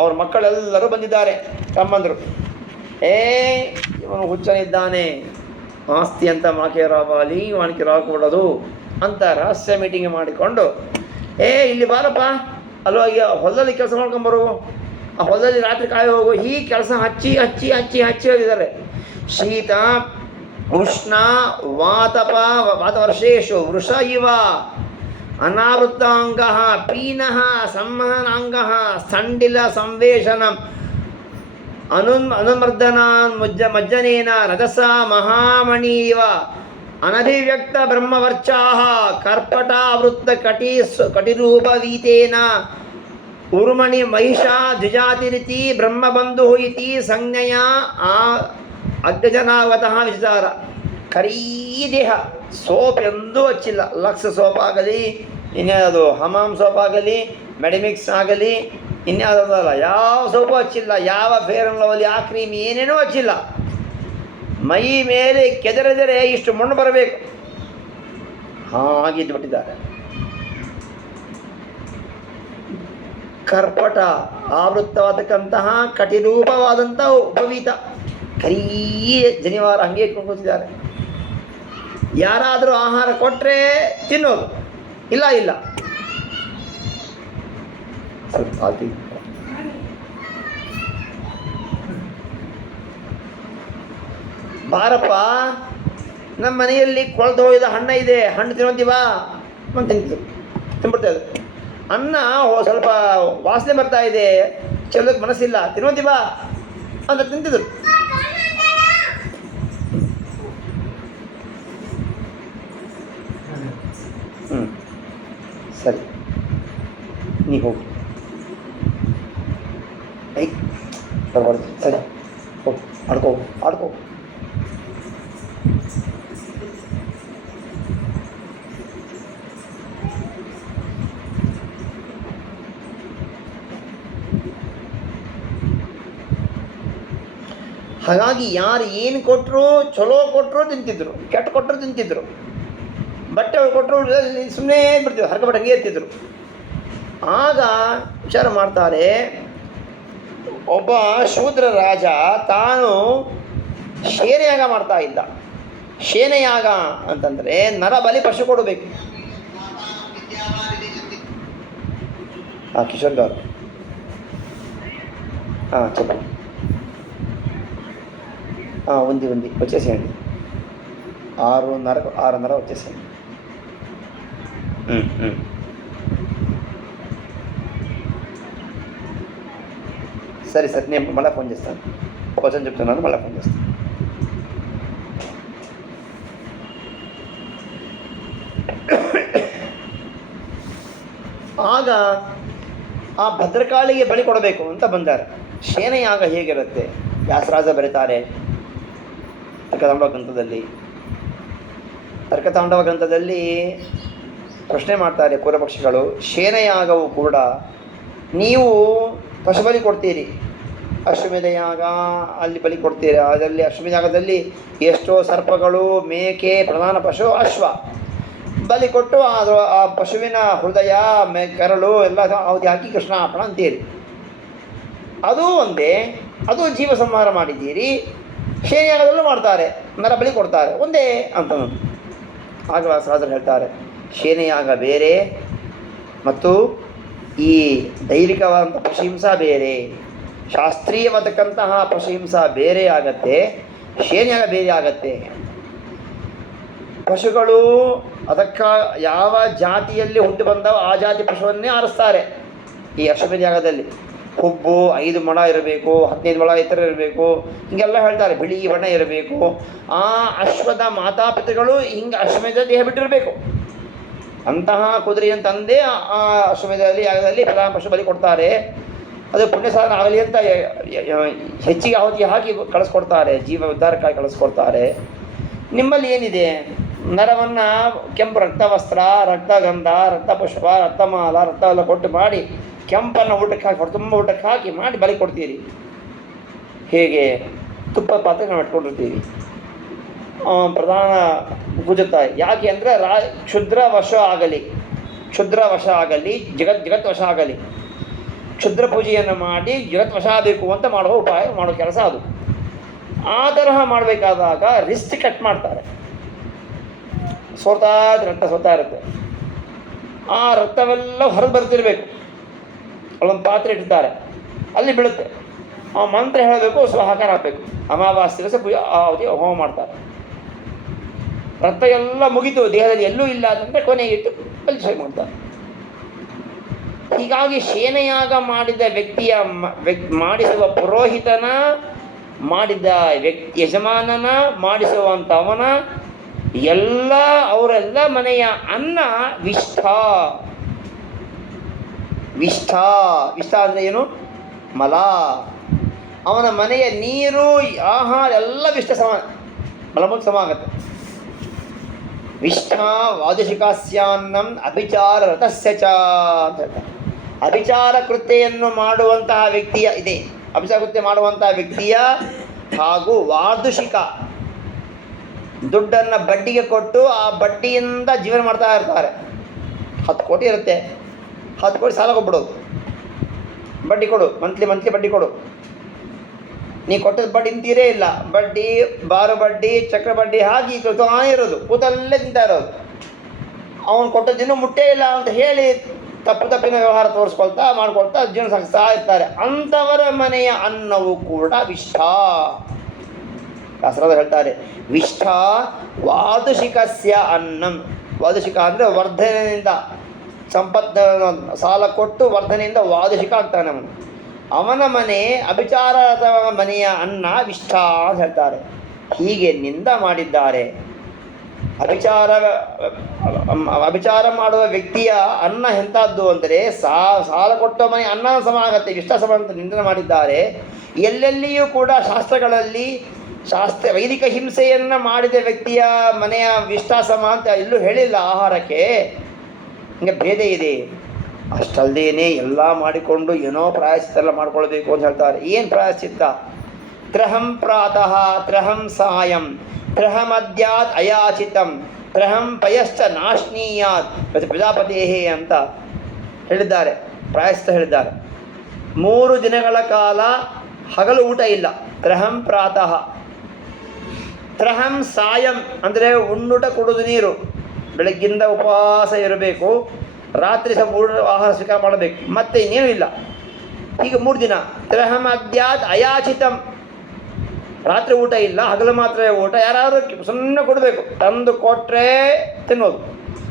ಅವ್ರ ಮಕ್ಕಳೆಲ್ಲರೂ ಬಂದಿದ್ದಾರೆ, ತಮ್ಮಂದರು. ಇವನು ಹುಚ್ಚನಿದ್ದಾನೆ, ಆಸ್ತಿ ಅಂತ ಮಾಕೆ ರಾವಾಲಿ ವಾಣಿಕೆ ರಾಕೊಡೋದು ಅಂತ ರಹಸ್ಯ ಮೀಟಿಂಗ್ ಮಾಡಿಕೊಂಡು, ಇಲ್ಲಿ ಬಾರಪ್ಪ, ಅಲ್ಲೋಗಿ ಹೊಲದಲ್ಲಿ ಕೆಲಸ ಮಾಡ್ಕೊಂಬರು, ಆ ಹೊಲದಲ್ಲಿ ರಾತ್ರಿ ಕಾಯಿ ಹೋಗು, ಈ ಕೆಲಸ ಹಚ್ಚಿ ಹಚ್ಚಿ ಹಚ್ಚಿ ಹಚ್ಚಿ ಹೋಗಿದ್ದಾರೆ. ಶೀತ ಉಷ್ಣ ವಾತವರ್ಷೇಶು ವೃಷ ಇವ ಅನಾವೃತ್ತಾಂಗ ಪೀನಃ ಸಂವಹನಾಂಗ ಸಂಡಿಲ ಸಂವೇಶನ ಅನುಮರ್ದನಾನ್ ಮಜ್ಜನೇನ ರಜಸ ಮಹಾಮಣೀವ ಅನಭಿವ್ಯಕ್ತ ಬ್ರಹ್ಮವರ್ಚಾಹ ಕರ್ಪಟಾವೃತ್ತ ಕಟಿರೂಪವೀತೇನ ಉರ್ಮಣಿ ಮಹಿಷಾ ದ್ವಿಜಾತಿರಿತಿ ಬ್ರಹ್ಮಬಂಧು ಇತಿ ಸಂಜ್ಞೆಯ ಅಗ್ಗಜನಾವತಃ ವಿಚಾರ. ಕರೀ ದೇಹ, ಸೋಪ್ ಎಂದೂ ಹಚ್ಚಿಲ್ಲ. ಲಕ್ಸ್ ಸೋಪ್ ಆಗಲಿ, ಇನ್ನೇನದು ಹಮಾಮ್ ಸೋಪ್ ಆಗಲಿ, ಮೆಡಿಮಿಕ್ಸ್ ಆಗಲಿ, ಇನ್ಯಾವುದಲ್ಲ, ಯಾವ ಸೋಪು ಹಚ್ಚಿಲ್ಲ, ಯಾವ ಫೇರ್ ಅಂಡ್ ಲವ್ಲಿ, ಆ ಕ್ರೀಮ್ ಏನೇನೂ ಹಚ್ಚಿಲ್ಲ. ಮೈ ಮೇಲೆ ಕೆದರಿದರೆ ಇಷ್ಟು ಮಣ್ಣು ಬರಬೇಕು, ಹಾಗಿದ್ದು ಬಿಟ್ಟಿದ್ದಾರೆ. ಕರ್ಪಟ ಆವೃತ್ತವಾದಕ್ಕಂತಹ ಕಟಿರೂಪವಾದಂಥ ಉಪವೀತ, ಕರೀ ಜನಿವಾರ ಹಂಗೆ ಇಟ್ಕೊಂಡು ಕೂತಿದ್ದಾರೆ. ಯಾರಾದರೂ ಆಹಾರ ಕೊಟ್ಟರೆ ತಿನ್ನೋದು, ಇಲ್ಲ ಇಲ್ಲ. ಸ್ವಲ್ಪ ಬಾರಪ್ಪ, ನಮ್ಮ ಮನೆಯಲ್ಲಿ ಕೊಳೆದು ಹೋಗಿದ ಹಣ್ಣು ಇದೆ, ಹಣ್ಣು ತಿನ್ನೋತೀವಾ ಅಂತ ತಿನ್ಬಿಡ್ತೇವೆ. ಅನ್ನ ಸ್ವಲ್ಪ ವಾಸನೆ ಬರ್ತಾ ಇದೆ, ಚೆಲ್ಲೋಕ್ಕೆ ಮನಸ್ಸಿಲ್ಲ, ತಿನ್ನೋತೀವಾ ಅಂತ ತಿಂತಿದ್ರು. ಸರಿ, ನೀ ಹೋಗು, ಬರಬಾರ್ದು, ಸರಿ ಹೋಗು, ಆಡ್ಕೋ ಆಡ್ಕೋ. ಹಾಗಾಗಿ ಯಾರು ಏನು ಕೊಟ್ಟರು, ಚಲೋ ಕೊಟ್ಟರು ತಿಂತಿದ್ರು, ಕೆಟ್ಟ ಕೊಟ್ಟರು ತಿಂತಿದ್ರು, ಬಟ್ಟೆ ಕೊಟ್ಟರು ಸುಮ್ಮನೆ ಬಿಡ್ತಿದ್ರು, ಹರಕಬಟ್ಟೆ ಹಂಗೆ ಇರ್ತಿದ್ರು. ಆಗ ವಿಚಾರ ಮಾಡ್ತಾರೆ, ಒಬ್ಬ ಶೂದ್ರ ರಾಜ ತಾನು ಶೇನೆಯಾಗ ಮಾಡ್ತಾ ಇದ್ದ. ಶೇನೆಯಾಗ ಅಂತಂದರೆ ನರಬಲಿ ಪಶು ಕೊಡಬೇಕು. ಕಿಶೋರ್ ಗೌರ್ చెప్పు ఉంది వచ్చేసేయండి. 6:30 వచ్చేసేయండి. సరే సరే, నేను మళ్ళీ ఫోన్ చేస్తాను. క్వశ్చన్ చెప్తున్నాను, మళ్ళీ ఫోన్ చేస్తాను. ಆಗ ಆ ಭದ್ರಕಾಳಿಗೆ ಬಲಿ ಕೊಡಬೇಕು ಅಂತ ಬಂದಾರೆ. ಶೇನೆಯಾಗ ಹೇಗಿರುತ್ತೆ ವ್ಯಾಸರಾಜ ಬರೀತಾರೆ ತರ್ಕತಾಂಡವ ಗ್ರಂಥದಲ್ಲಿ ಪ್ರಶ್ನೆ ಮಾಡ್ತಾರೆ ಪೂರ್ವಪಕ್ಷಿಗಳು. ಶೇನೆಯಾಗವು ಕೂಡ ನೀವು ಪಶು ಬಲಿ ಕೊಡ್ತೀರಿ, ಅಶ್ವಮೇಧ ಯಾಗ ಅಲ್ಲಿ ಬಲಿ ಕೊಡ್ತೀರಿ. ಅದರಲ್ಲಿ ಅಶ್ವಮೇಧ ಯಾಗದಲ್ಲಿ ಎಷ್ಟೋ ಸರ್ಪಗಳು, ಮೇಕೆ, ಪ್ರಧಾನ ಪಶು ಅಶ್ವ ಬಲಿ ಕೊಟ್ಟು ಅದು ಆ ಪಶುವಿನ ಹೃದಯ, ಕರಳು ಎಲ್ಲ ಅವಧಿ ಹಾಕಿ ಕೃಷ್ಣಾರ್ಪಣ ಅಂತೀರಿ. ಅದು ಒಂದೇ, ಅದು ಜೀವ ಸಂಹಾರ ಮಾಡಿದ್ದೀರಿ. ಶೇನೆಯಾಗದಲ್ಲೂ ಮಾಡ್ತಾರೆ, ನರ ಬಲಿ ಕೊಡ್ತಾರೆ, ಒಂದೇ ಅಂತ. ಆಗ ವ್ಯಾಸರಾಜರು ಹೇಳ್ತಾರೆ, ಶೇನೆಯಾಗ ಬೇರೆ ಮತ್ತು ಈ ದೈವಿಕವಾದಂಥ ಪಶುಹಿಂಸಾ ಬೇರೆ, ಶಾಸ್ತ್ರೀಯವಾದಕ್ಕಂತಹ ಪಶುಹಿಂಸಾ ಬೇರೆ ಆಗತ್ತೆ, ಶೇನೆಯಾಗ ಬೇರೆ ಆಗತ್ತೆ. ಪಶುಗಳು ಅದಕ್ಕೆ ಯಾವ ಜಾತಿಯಲ್ಲಿ ಹುಟ್ಟು ಬಂದವ ಆ ಜಾತಿ ಪಶುವನ್ನೇ ಆರಿಸ್ತಾರೆ. ಈ ಅಶ್ವಮೇಧ ಯಾಗದಲ್ಲಿ ಹುಬ್ಬು 5 ಮೊಳ ಇರಬೇಕು, 15 ಮೊಳ ಎತ್ತರ ಇರಬೇಕು, ಹೀಗೆಲ್ಲ ಹೇಳ್ತಾರೆ. ಬಿಳಿ ಬಣ್ಣ ಇರಬೇಕು. ಆ ಅಶ್ವದ ಮಾತಾಪಿತೃಗಳು ಹಿಂಗೆ ಅಶ್ವಮೇಧ ದೇಹ ಬಿಟ್ಟಿರಬೇಕು. ಅಂತಹ ಕುದುರೆಯನ್ನು ತಂದೇ ಆ ಅಶ್ವಮೇಧದಲ್ಲಿ ಯಾಗದಲ್ಲಿ ಪ್ರಧಾನ ಪಶು ಬಲಿ ಕೊಡ್ತಾರೆ. ಅದು ಪುಣ್ಯ ಸಾಧನ ಆಗಲಿ ಅಂತ ಹೆಚ್ಚಿಗೆ ಆಹುತಿ ಹಾಕಿ ಕಳಿಸ್ಕೊಡ್ತಾರೆ, ಜೀವ ಉದ್ಧಾರಕ್ಕಾಗಿ ಕಳಿಸ್ಕೊಡ್ತಾರೆ. ನಿಮ್ಮಲ್ಲಿ ಏನಿದೆ, ನರವನ್ನು ಕೆಂಪು ರಕ್ತವಸ್ತ್ರ, ರಕ್ತಗಂಧ, ರಕ್ತಪುಷ್ಪ, ರಕ್ತಮಾಲ, ರಕ್ತವೆಲ್ಲ ಕೊಟ್ಟು ಮಾಡಿ ಕೆಂಪನ್ನು ಊಟಕ್ಕೆ ಹಾಕಿ, ತುಂಬ ಊಟಕ್ಕೆ ಹಾಕಿ ಮಾಡಿ ಬಲಿ ಕೊಡ್ತೀರಿ. ಹೇಗೆ ತುಪ್ಪದ ಪಾತ್ರೆ ನಾವು ಇಟ್ಕೊಂಡಿರ್ತೀವಿ. ಪ್ರಧಾನ ಗುಜುತ್ತಾರೆ. ಯಾಕೆ ಅಂದರೆ ಕ್ಷುದ್ರ ವಶ ಆಗಲಿ, ಜಗತ್ ವಶ ಆಗಲಿ, ಕ್ಷುದ್ರ ಪೂಜೆಯನ್ನು ಮಾಡಿ ಜಗತ್ ವಶ ಆಗಬೇಕು ಅಂತ ಮಾಡುವ ಉಪಾಯ, ಮಾಡೋ ಕೆಲಸ ಅದು. ಆ ತರಹ ಮಾಡಬೇಕಾದಾಗ ರಿಸ್ಟ್ ಕಟ್ ಮಾಡ್ತಾರೆ. ರಕ್ತ ಸೋತಾ ಇರುತ್ತೆ. ಆ ರಕ್ತವೆಲ್ಲ ಹೊರಗೆ ಬರ್ತಿರಬೇಕು. ಅಲ್ಲೊಂದು ಪಾತ್ರೆ ಇಟ್ಟಿರ್ತಾರೆ, ಅಲ್ಲಿ ಬೀಳುತ್ತೆ. ಆ ಮಂತ್ರ ಹೇಳಬೇಕು, ಸ್ವಹಾಕಾರ ಹಾಕಬೇಕು. ಅಮಾವಾಸ್ಯೆ ದಿವಸ ಆವತಿ ಹೋಮ ಮಾಡ್ತಾರೆ. ರಕ್ತ ಎಲ್ಲ ಮುಗಿತು, ದೇಹದಲ್ಲಿ ಎಲ್ಲೂ ಇಲ್ಲ ಅಂತಂದರೆ ಕೊನೆಗೆ ಇಟ್ಟು ಬಲಿಷ್ಠ ಮಾಡ್ತಾರೆ. ಹೀಗಾಗಿ ಶೇನೆಯಾಗ ಮಾಡಿದ ಮಾಡಿಸುವ ಪುರೋಹಿತನ, ಮಾಡಿದ ಯಜಮಾನನ, ಮಾಡಿಸುವಂಥವನ ಅವರೆಲ್ಲ ಮನೆಯ ಅನ್ನ ವಿಷ್ಠ ಅಂದರೆ ಏನು? ಮಲ. ಅವನ ಮನೆಯ ನೀರು, ಆಹಾರ ಎಲ್ಲ ವಿಷ್ಠ ಮಲಮೂತ್ರ ಸಮ ಆಗುತ್ತೆ. ವಿಷ್ಠ ವಾದುಷಿಕಾಸ್ಯಾನ್ನಂ ಅಭಿಚಾರ ರಥಸ್ಯ ಚ ಅಂತ ಹೇಳ್ತಾರೆ. ಅಭಿಚಾರ ಕೃತ್ಯೆಯನ್ನು ಮಾಡುವಂತಹ ವ್ಯಕ್ತಿಯ ಇದೆ, ಅಭಿಚಾರ ಕೃತ್ಯ ಮಾಡುವಂತಹ ವ್ಯಕ್ತಿಯ ಹಾಗೂ ವಾರ್ಧುಷಿಕ, ದುಡ್ಡನ್ನು ಬಡ್ಡಿಗೆ ಕೊಟ್ಟು ಆ ಬಡ್ಡಿಯಿಂದ ಜೀವನ ಮಾಡ್ತಾ ಇರ್ತಾರೆ. 10 ಕೋಟಿ ಇರುತ್ತೆ, 10 ಕೋಟಿ ಸಾಲ ಕೊಟ್ಬಿಡೋದು, ಬಡ್ಡಿ ಕೊಡು, ಮಂತ್ಲಿ ಬಡ್ಡಿ ಕೊಡು. ನೀ ಕೊಟ್ಟದ ಬಡ್ಡಿ ನಿಂತೀರೇ ಇಲ್ಲ, ಬಡ್ಡಿ, ಬಾರು ಬಡ್ಡಿ, ಚಕ್ರ ಬಡ್ಡಿ ಹಾಗೆ ಇರೋದು, ಕೂತಲ್ಲೇ ತಿಂತಾ ಇರೋದು. ಅವನು ಕೊಟ್ಟದಿನ್ನೂ ಮುಟ್ಟೇ ಇಲ್ಲ ಅಂತ ಹೇಳಿ ತಪ್ಪಿನ ವ್ಯವಹಾರ ತೋರಿಸ್ಕೊಳ್ತಾ ಮಾಡ್ಕೊಳ್ತಾ ಜೀವನ ಸಾಗಿಸ್ತಾ ಇರ್ತಾರೆ. ಅಂಥವರ ಮನೆಯ ಅನ್ನವು ಕೂಡ ವಿಷ್ಠ. ಶಾಸ್ತ್ರದ ಹೇಳ್ತಾರೆ, ವಿಷ್ಠ ವಾದುಷಿಕಸ್ಯ ಅನ್ನಂ. ವಾದುಷಿಕ ಅಂದರೆ ವರ್ಧನೆಯಿಂದ, ಸಂಪತ್ ಸಾಲ ಕೊಟ್ಟು ವರ್ಧನೆಯಿಂದ ವಾದುಷಿಕ ಆಗ್ತಾನೆ ಅವನು. ಅವನ ಮನೆ ಅಭಿಚಾರ ಮನೆಯ ಅನ್ನ ವಿಷ್ಠ ಅಂತ ಹೇಳ್ತಾರೆ. ಹೀಗೆ ನಿಂದ ಮಾಡಿದ್ದಾರೆ. ಅಭಿಚಾರ ಮಾಡುವ ವ್ಯಕ್ತಿಯ ಅನ್ನ ಎಂಥದ್ದು ಅಂದರೆ ಸಾಲ ಕೊಟ್ಟ ಮನೆ ಅನ್ನ ಸಮ ಆಗತ್ತೆ, ವಿಷ್ಠ ಸಮ ಅಂತ ನಿಂದನೆ ಮಾಡಿದ್ದಾರೆ. ಎಲ್ಲೆಲ್ಲಿಯೂ ಕೂಡ ಶಾಸ್ತ್ರಗಳಲ್ಲಿ ವೈದಿಕ ಹಿಂಸೆಯನ್ನು ಮಾಡಿದ ವ್ಯಕ್ತಿಯ ಮನೆಯ ವಿಷ್ಠ ಸಮ ಅಂತ ಎಲ್ಲೂ ಹೇಳಿಲ್ಲ ಆಹಾರಕ್ಕೆ. ಹಿಂಗೆ ಭೇದ ಇದೆ. ಅಷ್ಟಲ್ಲದೇನೆ ಎಲ್ಲ ಮಾಡಿಕೊಂಡು ಏನೋ ಪ್ರಾಯಶ್ಚಿತ್ತ ಎಲ್ಲ ಮಾಡ್ಕೊಳ್ಬೇಕು ಅಂತ ಹೇಳ್ತಾರೆ. ಏನು ಪ್ರಾಯಶ್ಚಿತ್ತ? ತ್ರಹಂ ಪ್ರಾತಃ ತ್ರಹಂ ಸಾಯಂ ತ್ರಹಮದ್ಯಾತ್ ಅಯಾಚಿತಂ ತ್ರಹಂ ಪಯಶ್ಚ ನಾಶ್ನೀಯಾತ್ ಪ್ರಜಾಪತೇಹೇ ಅಂತ ಹೇಳಿದ್ದಾರೆ. ಪ್ರಾಯಶ್ಚಿತ್ತ ಹೇಳಿದ್ದಾರೆ. 3 ದಿನಗಳ ಕಾಲ ಹಗಲು ಊಟ ಇಲ್ಲ, ತ್ರಹಂ ಪ್ರಾತಃ. ತ್ರಹಂ ಸಾಯಂ ಅಂದರೆ ಉಣ್ಣುಟ ಕುಡಿದು ನೀರು, ಬೆಳಗ್ಗಿಂದ ಉಪವಾಸ ಇರಬೇಕು, ರಾತ್ರಿ ಸಹ ಆಹಾರ ಸ್ವೀಕಾರ ಮಾಡಬೇಕು, ಮತ್ತೆ ಇನ್ನೇನು ಇಲ್ಲ. ಈಗ 3 ದಿನ. ತ್ರಹಂ ಅದ್ಯಾತ್ ಅಯಾಚಿತಂ, ರಾತ್ರಿ ಊಟ ಇಲ್ಲ, ಹಗಲು ಮಾತ್ರ ಊಟ. ಯಾರಾದರೂ ಸುಮ್ಮನೆ ಕೊಡಬೇಕು, ತಂದು ಕೊಟ್ಟರೆ ತಿನ್ನೋದು.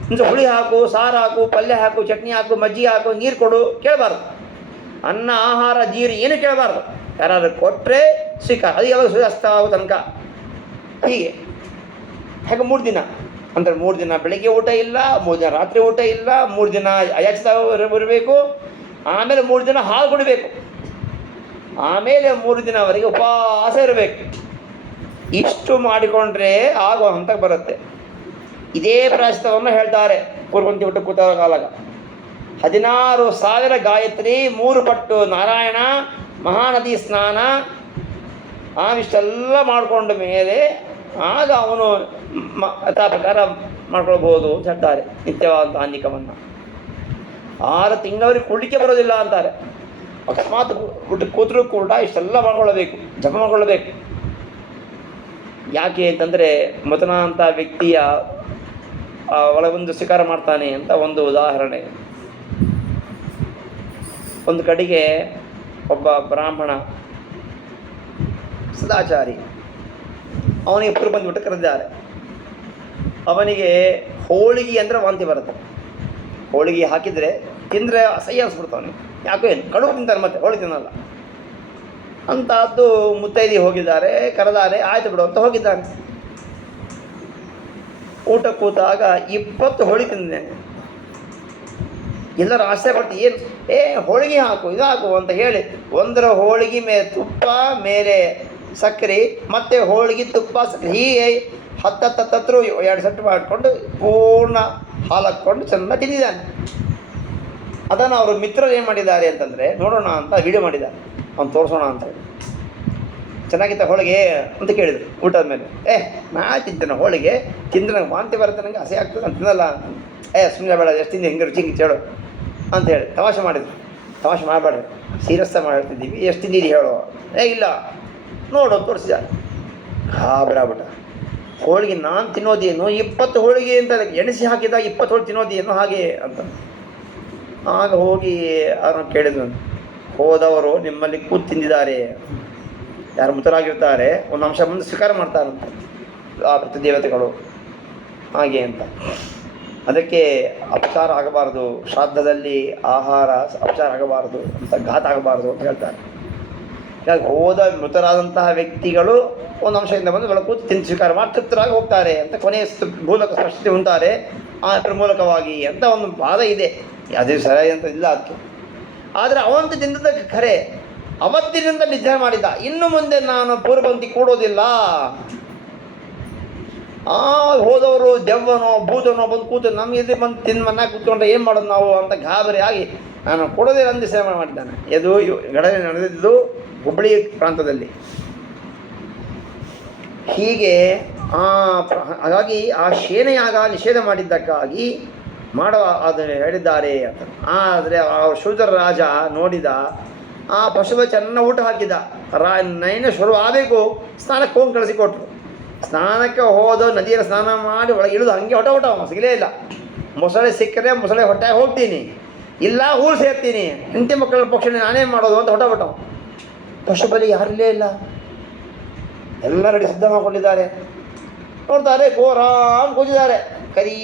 ಇನ್ನು ಹುಳಿ ಹಾಕು, ಸಾರು ಹಾಕು, ಪಲ್ಯ ಹಾಕು, ಚಟ್ನಿ ಹಾಕು, ಮಜ್ಜಿಗೆ ಹಾಕು, ನೀರು ಕೊಡು ಕೇಳಬಾರ್ದು. ಅನ್ನ, ಆಹಾರ, ಜೀರು ಏನು ಕೇಳಬಾರ್ದು. ಯಾರಾದರೂ ಕೊಟ್ಟರೆ ಸ್ವೀಕಾರ. ಅದು ಯಾವಾಗ ಸೂರ್ಯಾಸ್ತ ಆಗೋ ತನಕ ಹೀಗೆ. ಹಾಗೆ 3 ದಿನ ಅಂದರೆ 3 ದಿನ ಬೆಳಗ್ಗೆ ಊಟ ಇಲ್ಲ, 3 ದಿನ ರಾತ್ರಿ ಊಟ ಇಲ್ಲ, 3 ದಿನ ಅಯಾಚಿತ ಇರಬೇಕು, ಆಮೇಲೆ 3 ದಿನ ಹಾಲು ಕುಡಿಬೇಕು, ಆಮೇಲೆ 3 ದಿನವರೆಗೆ ಉಪವಾಸ ಇರಬೇಕು. ಇಷ್ಟು ಮಾಡಿಕೊಂಡ್ರೆ ಆಗೋ ಹಂತಕ್ಕೆ ಬರುತ್ತೆ. ಇದೇ ಪ್ರಾಯಶ್ಚಿತ್ತವನ್ನು ಹೇಳ್ತಾರೆ ಕೂರ್ಕೊಂತಿ ಬಿಟ್ಟು ಕೂತ ಕಾಲಾಗ. 16,000 ಗಾಯತ್ರಿ, 3 ಪಟ್ಟು ನಾರಾಯಣ, ಮಹಾನದಿ ಸ್ನಾನ, ಇಷ್ಟೆಲ್ಲ ಮಾಡಿಕೊಂಡ ಮೇಲೆ ಆಗ ಅವನು ಯಥಾ ಪ್ರಕಾರ ಮಾಡ್ಕೊಳ್ಬೋದು ಅಂತ ಹೇಳ್ತಾರೆ. ನಿತ್ಯವಾದಂಥ ಅನ್ನಿಕವನ್ನು 6 ತಿಂಗಳವರೆಗೆ ಕುಡಿಕೆ ಬರೋದಿಲ್ಲ ಅಂತಾರೆ. ಅಕಸ್ಮಾತ್ ಕೂತರೂ ಕೂಡ ಇಷ್ಟೆಲ್ಲ ಮಾಡ್ಕೊಳ್ಬೇಕು, ಜಪ ಮಾಡ್ಕೊಳ್ಬೇಕು. ಯಾಕೆ ಅಂತಂದರೆ ಮತನ ಅಂತ ವ್ಯಕ್ತಿಯ ಒಳಗೊಂದು ಸ್ವೀಕಾರ ಮಾಡ್ತಾನೆ ಅಂತ ಒಂದು ಉದಾಹರಣೆ. ಒಂದು ಕಡೆಗೆ ಒಬ್ಬ ಬ್ರಾಹ್ಮಣ ಸದಾಚಾರಿ, ಅವನಿಗೆ ಪುರು ಬಂದುಬಿಟ್ಟು ಕರೆದಿದ್ದಾರೆ. ಅವನಿಗೆ ಹೋಳಿಗೆ ಅಂದರೆ ವಾಂತಿ ಬರುತ್ತೆ. ಹೋಳಿಗೆ ಹಾಕಿದರೆ ತಿಂದರೆ ಅಸಹ್ಯ ಅನಿಸ್ಬಿಡ್ತಾವನಿಗೆ. ಯಾಕೋ ಏನು ಕಡುಬು ತಿಂತಾನೆ, ಮತ್ತೆ ಹೋಳಿಗೆ ತಿನ್ನಲ್ಲ ಅಂತಹದ್ದು. ಮುತ್ತೈದಿ ಹೋಗಿದ್ದಾರೆ, ಕರೆದಾರೆ, ಆಯ್ತು ಬಿಡು ಅಂತ ಹೋಗಿದ್ದಾನೆ. ಊಟ ಕೂತಾಗ 20 ಹೋಳಿಗೆ ತಿಂದಿದ್ದೇನೆ. ಎಲ್ಲರೂ ಆಶ್ಚರ್ಯ ಪಟ್ಟು, ಏನು ಹೋಳಿಗೆ ಹಾಕು, ಇದು ಹಾಕು ಅಂತ ಹೇಳಿ 1 ಹೋಳಿಗೆ ಮೇಲೆ ತುಪ್ಪ, ಮೇಲೆ ಸಕ್ಕರೆ, ಮತ್ತು ಹೋಳಿಗೆ ತುಪ್ಪ ಸಕ್ಕರೆ ಹೀಗೆ 10 2 ಸೆಟ್ ಮಾಡಿಕೊಂಡು ಪೂರ್ಣ ಹಾಲು ಹಾಕ್ಕೊಂಡು ಚೆನ್ನಾಗಿ ತಿಂದಿದ್ದಾನೆ. ಅದನ್ನು ಅವರು ಮಿತ್ರರು ಏನು ಮಾಡಿದ್ದಾರೆ ಅಂತಂದರೆ, ನೋಡೋಣ ಅಂತ ವಿಡಿಯೋ ಮಾಡಿದ್ದಾರೆ, ಅವ್ನು ತೋರಿಸೋಣ ಅಂತ ಹೇಳಿ. ಚೆನ್ನಾಗಿತ್ತ ಹೋಳಿಗೆ ಅಂತ ಕೇಳಿದರು ಊಟದ ಮೇಲೆ. ನಾ ತಿಂತೇನೆ ಹೋಳಿಗೆ, ತಿಂದರೆ ನಂಗೆ ವಾಂತಿ ಬರುತ್ತೆ, ನನಗೆ ಹಸಿ ಆಗ್ತದೆ ಅಂತ ತಿನ್ನಲ್ಲ. ಸುಮ್ಮನೆ ಬೇಡ, ಎಷ್ಟು ತಿಂದು ಹೆಂಗೆ ರುಚಿ ಹೇಳು ಅಂತೇಳಿ ತಮಾಷೆ ಮಾಡಿದ್ರು. ತಮಾಷೆ ಮಾಡಬೇಡ್ರಿ, ಸೀರಿಯಸ್ಸ ಮಾಡ್ತಿದ್ದೀವಿ, ಎಷ್ಟು ತಿಂದಿದ್ದು ಹೇಳು. ಇಲ್ಲ ನೋಡು ತೋರಿಸಿದ. ಗಾಬರಾಗ್ಬಿಟ್ಟ. ಹೋಳಿಗೆ ನಾನು ತಿನ್ನೋದೇನು, 20 ಹೋಳಿಗೆ ಅಂತ ಎಣಿಸಿ ಹಾಕಿದಾಗ 20 ಹೋಳಿಗೆ ತಿನ್ನೋದೇನು ಹಾಗೆ ಅಂತ. ಆಗ ಹೋಗಿ ಅವ್ರನ್ನ ಕೇಳಿದ್ರು, ಹೋದವರು ನಿಮ್ಮಲ್ಲಿ ಕೂತು ತಿಂದಿದ್ದಾರೆ, ಯಾರು ಮೃತರಾಗಿರ್ತಾರೆ, ಒಂದು ಅಂಶ ಮುಂದೆ ಸ್ವೀಕಾರ ಮಾಡ್ತಾರಂತೆ ಆ ಪ್ರತಿದೇವತೆಗಳು ಹಾಗೆ ಅಂತ. ಅದಕ್ಕೆ ಅಪಚಾರ ಆಗಬಾರ್ದು, ಶ್ರಾದ್ದದಲ್ಲಿ ಆಹಾರ ಅಪಚಾರ ಆಗಬಾರ್ದು ಅಂತ, ಘಾತ ಆಗಬಾರ್ದು ಅಂತ ಹೇಳ್ತಾರೆ. ಹೀಗಾಗಿ ಹೋದ ಮೃತರಾದಂತಹ ವ್ಯಕ್ತಿಗಳು ಒಂದು ಅಂಶದಿಂದ ಬಂದು ಕೂತು ತಿಂದು ಸ್ವೀಕಾರ ಮಾಡಿ ತೃಪ್ತರಾಗಿ ಹೋಗ್ತಾರೆ ಅಂತ ಕೊನೆಯ ಮೂಲಕ ಸ್ಪಷ್ಟತೆ ಉಂಟಾರೆ ಅದ್ರ ಮೂಲಕವಾಗಿ ಅಂತ ಒಂದು ವಾದ ಇದೆ. ಅದೇ ಸರಿ ಅಂತ ಇಲ್ಲ ಅದಕ್ಕೆ. ಆದರೆ ಅವಂತ ತಿಂದದ್ದಕ್ಕೆ ಖರೆ, ಅವತ್ತಿನಿಂದ ನಿರ್ಧಾರ ಮಾಡಿದ, ಇನ್ನು ಮುಂದೆ ನಾನು ಪೂರ್ವಪಂಕ್ತಿ ಕೂಡೋದಿಲ್ಲ. ಹೋದವರು ದೆವ್ವನೋ ಭೂತನೋ ಬಂದು ಕೂತು ನಮ್ಮ ಎದುರು ಬಂದು ತಿಂದು ಮನ್ನಾಗ ಕೂತ್ಕೊಂಡ್ರೆ ಏನು ಮಾಡೋದು ನಾವು ಅಂತ ಗಾಬರಿ ಆಗಿ ನಾನು ಕೊಡೋದೇ ನಂದಿ ಸೇವೆ ಮಾಡಿದ್ದಾನೆ. ಇದು ಘಟನೆ ನಡೆದಿದ್ದು ಹುಬ್ಬಳ್ಳಿ ಪ್ರಾಂತದಲ್ಲಿ. ಹೀಗೆ ಹಾಗಾಗಿ ಆ ಶೇನೆಯಾಗ ನಿಷೇಧ ಮಾಡಿದ್ದಕ್ಕಾಗಿ ಮಾಡುವ ಅದನ್ನು ಹೇಳಿದ್ದಾರೆ ಅಂತ. ಆದರೆ ಆ ಶೂದ್ರ ರಾಜ ನೋಡಿದ, ಆ ಪಶುವ ಚೆನ್ನಾಗಿ ಊಟ ಹಾಕಿದ. ನೈನ ಶುರು ಆಗಬೇಕು, ಸ್ನಾನಕ್ಕೆ ಹೋಗಿ ಕಳಿಸಿಕೊಟ್ರು. ಸ್ನಾನಕ್ಕೆ ಹೋದ ನದಿಯಲ್ಲಿ ಸ್ನಾನ ಮಾಡಿ ಒಳಗೆ ಇಳಿದು ಹಾಗೆ ಹೊಟ ಸಿಗಲೇ ಇಲ್ಲ. ಮೊಸಳೆ ಸಿಕ್ಕರೆ ಮೊಸಳೆ ಹೊಟ್ಟೆ ಹೋಗ್ತೀನಿ, ಇಲ್ಲ ಊರು ಸೇರ್ತೀನಿ, ಹೆಂಡತಿ ಮಕ್ಕಳ ಪಕ್ಷ ನಾನೇ ಮಾಡೋದು ಅಂತ ಹೊಟ ಪಶುಬಲಿ ಯಾರಿಲ್ಲೇ ಇಲ್ಲ. ಎಲ್ಲ ರೆಡಿ ಸಿದ್ಧ ಮಾಡಿಕೊಂಡಿದ್ದಾರೆ. ನೋಡ್ತಾರೆ ಗೋರಾಮ್ ಕೂತಿದ್ದಾರೆ. ಕರಿ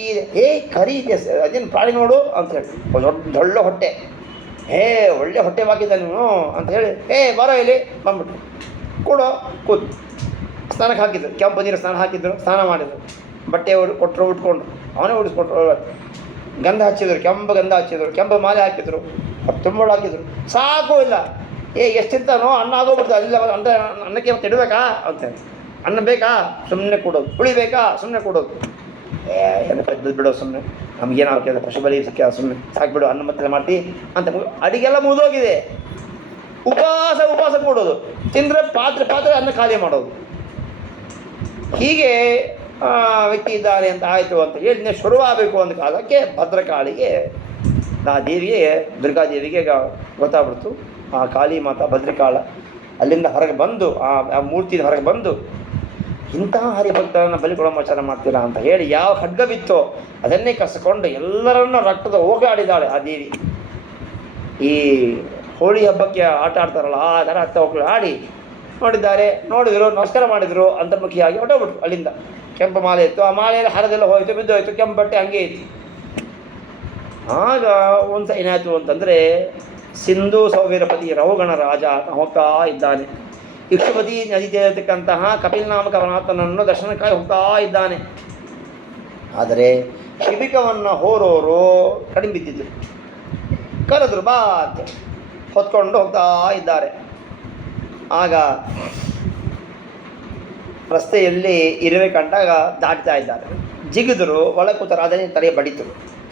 ಕರಿ ಅದೇನು ಪ್ರಾಣಿ ನೋಡು ಅಂತ ಹೇಳಿ, ದೊಡ್ಡ ಹೊಟ್ಟೆ, ಒಳ್ಳೆ ಹೊಟ್ಟೆ ಬಾಕಿದ್ದ ನೀನು ಅಂತ ಹೇಳಿ, ಬರೋ ಇಲ್ಲಿ ಬಂದ್ಬಿಟ್ಟು ಕೂಡೋ ಕೂತು ಸ್ನಾನಕ್ಕೆ ಹಾಕಿದ್ರು. ಕೆಂಪು ನೀರು ಸ್ನಾನ ಹಾಕಿದ್ರು, ಸ್ನಾನ ಮಾಡಿದ್ರು, ಬಟ್ಟೆ ಕೊಟ್ಟರು, ಉಟ್ಕೊಂಡು ಅವನೇ ಉಡಿಸ್ಕೊಟ್ರು. ಗಂಧ ಹಚ್ಚಿದ್ರು, ಕೆಂಪು ಗಂಧ ಹಚ್ಚಿದ್ರು, ಕೆಂಪು ಮಾಲೆ ಹಾಕಿದ್ರು, ತುಂಬಳು ಹಾಕಿದ್ರು. ಸಾಕು ಇಲ್ಲ, ಎಷ್ಟಿಂತಾನೋ ಅನ್ನ ಆಗೋಗ್ಬಿಡ್ತು. ಅಲ್ಲ ಅಂತ ಅನ್ನಕ್ಕೆ ಮತ್ತೆ ಇಡಬೇಕಾ ಅಂತೇಳಿ, ಅನ್ನ ಬೇಕಾ ಸುಮ್ಮನೆ ಕೊಡೋದು, ಹುಳಿ ಬೇಕಾ ಸುಮ್ಮನೆ ಕೊಡೋದು. ಏನು ಪೆದ್ದು ಬಿಡೋ ಸುಮ್ಮನೆ, ನಮಗೇನಾಗ್ತದೆ ಪಶುಬಲಿ ಸಿಕ್ಕ ಸುಮ್ಮನೆ ಸಾಕ್ಬಿಡು, ಅನ್ನ ಮತ್ತೆ ಮಾಡ್ತಿ ಅಂತ. ಅಡಿಗೆಲ್ಲ ಮುಗಿದೋಗಿದೆ. ಉಪವಾಸ ಕೊಡೋದು, ತಿಂದರೆ ಪಾತ್ರೆ ಅನ್ನ ಖಾಲಿ ಮಾಡೋದು. ಹೀಗೆ ವ್ಯಕ್ತಿ ಇದ್ದಾರೆ ಅಂತ ಆಯಿತು ಅಂತ ಹೇಳಿ ಶುರುವಾಗಬೇಕು ಅಂದ ಕಾಲಕ್ಕೆ ಭದ್ರಕಾಳಿಗೆ, ಆ ದೇವಿಗೆ, ದುರ್ಗಾದೇವಿಗೆ ಗೊತ್ತಾಗ್ಬಿಡ್ತು. ಆ ಕಾಳಿ ಮಾತಾ ಭದ್ರಕಾಳ ಅಲ್ಲಿಂದ ಹೊರಗೆ ಬಂದು, ಆ ಮೂರ್ತಿನ ಹೊರಗೆ ಬಂದು, ಇಂತಹ ಹರಿಭಕ್ತರನ್ನು ಬಲಿಕೊಳಮಾಚಾರ ಮಾಡ್ತೀರಾ ಅಂತ ಹೇಳಿ ಯಾವ ಖಡ್ಗ ಬಿತ್ತೋ ಅದನ್ನೇ ಕಸ್ಕೊಂಡು ಎಲ್ಲರನ್ನೂ ರಕ್ತದ ಹೋಗಾಡಿದ್ದಾಳೆ ಆ ದೇವಿ. ಈ ಹೋಳಿ ಹಬ್ಬಕ್ಕೆ ಆಟ ಆಡ್ತಾರಲ್ಲ ಆ ಥರ ಹತ್ತ ಹೋಗ್ಲು ಆಡಿ ನೋಡಿದರು, ನಮಸ್ಕಾರ ಮಾಡಿದರು, ಅಂತರ್ಮುಖಿಯಾಗಿ ಹೊಟ್ಟೋಗ್ಬಿಟ್ರು ಅಲ್ಲಿಂದ. ಕೆಂಪು ಮಾಲೆ ಇತ್ತು, ಆ ಮಾಲೆಯಲ್ಲಿ ಹರದೆಲ್ಲ ಹೋಯಿತು, ಬಿದ್ದೋಯ್ತು, ಕೆಂಪು ಬಟ್ಟೆ ಹಂಗೆ ಇತ್ತು. ಆಗ ಒಂದು ಏನಾಯಿತು ಅಂತಂದರೆ, ಸಿಂಧು ಸೌವೀರಪತಿ ರಹುಗಣ ರಾಜ ಹೋಗ್ತಾ ಇದ್ದಾನೆ. ಇಕ್ಷುಪತಿ ನದಿ ಇರತಕ್ಕಂತಹ ಕಪಿಲ್ ನಾಮಕ ಪರಮಾತ್ಮನನ್ನು ದರ್ಶನಕ್ಕಾಗಿ ಹೋಗ್ತಾ ಇದ್ದಾನೆ. ಆದರೆ ಶಿಬಿಕವನ್ನು ಹೋರೋರು ಕಡಿಮೆ ಬಿದ್ದಿದ್ರು. ಕರೆದ್ರು, ಬಾ ಅಂತ ಹೊತ್ಕೊಂಡು ಹೋಗ್ತಾ ಇದ್ದಾರೆ. ಆಗ ರಸ್ತೆಯಲ್ಲಿ ಇರುವೆ ಕಂಡಾಗ ದಾಟ್ತಾ ಇದ್ದಾರೆ. ಜಿಗಿದ್ರು, ಒಳ ಕೂತರು. ಅದನ್ನೇ ತಲೆ ಬಡಿತು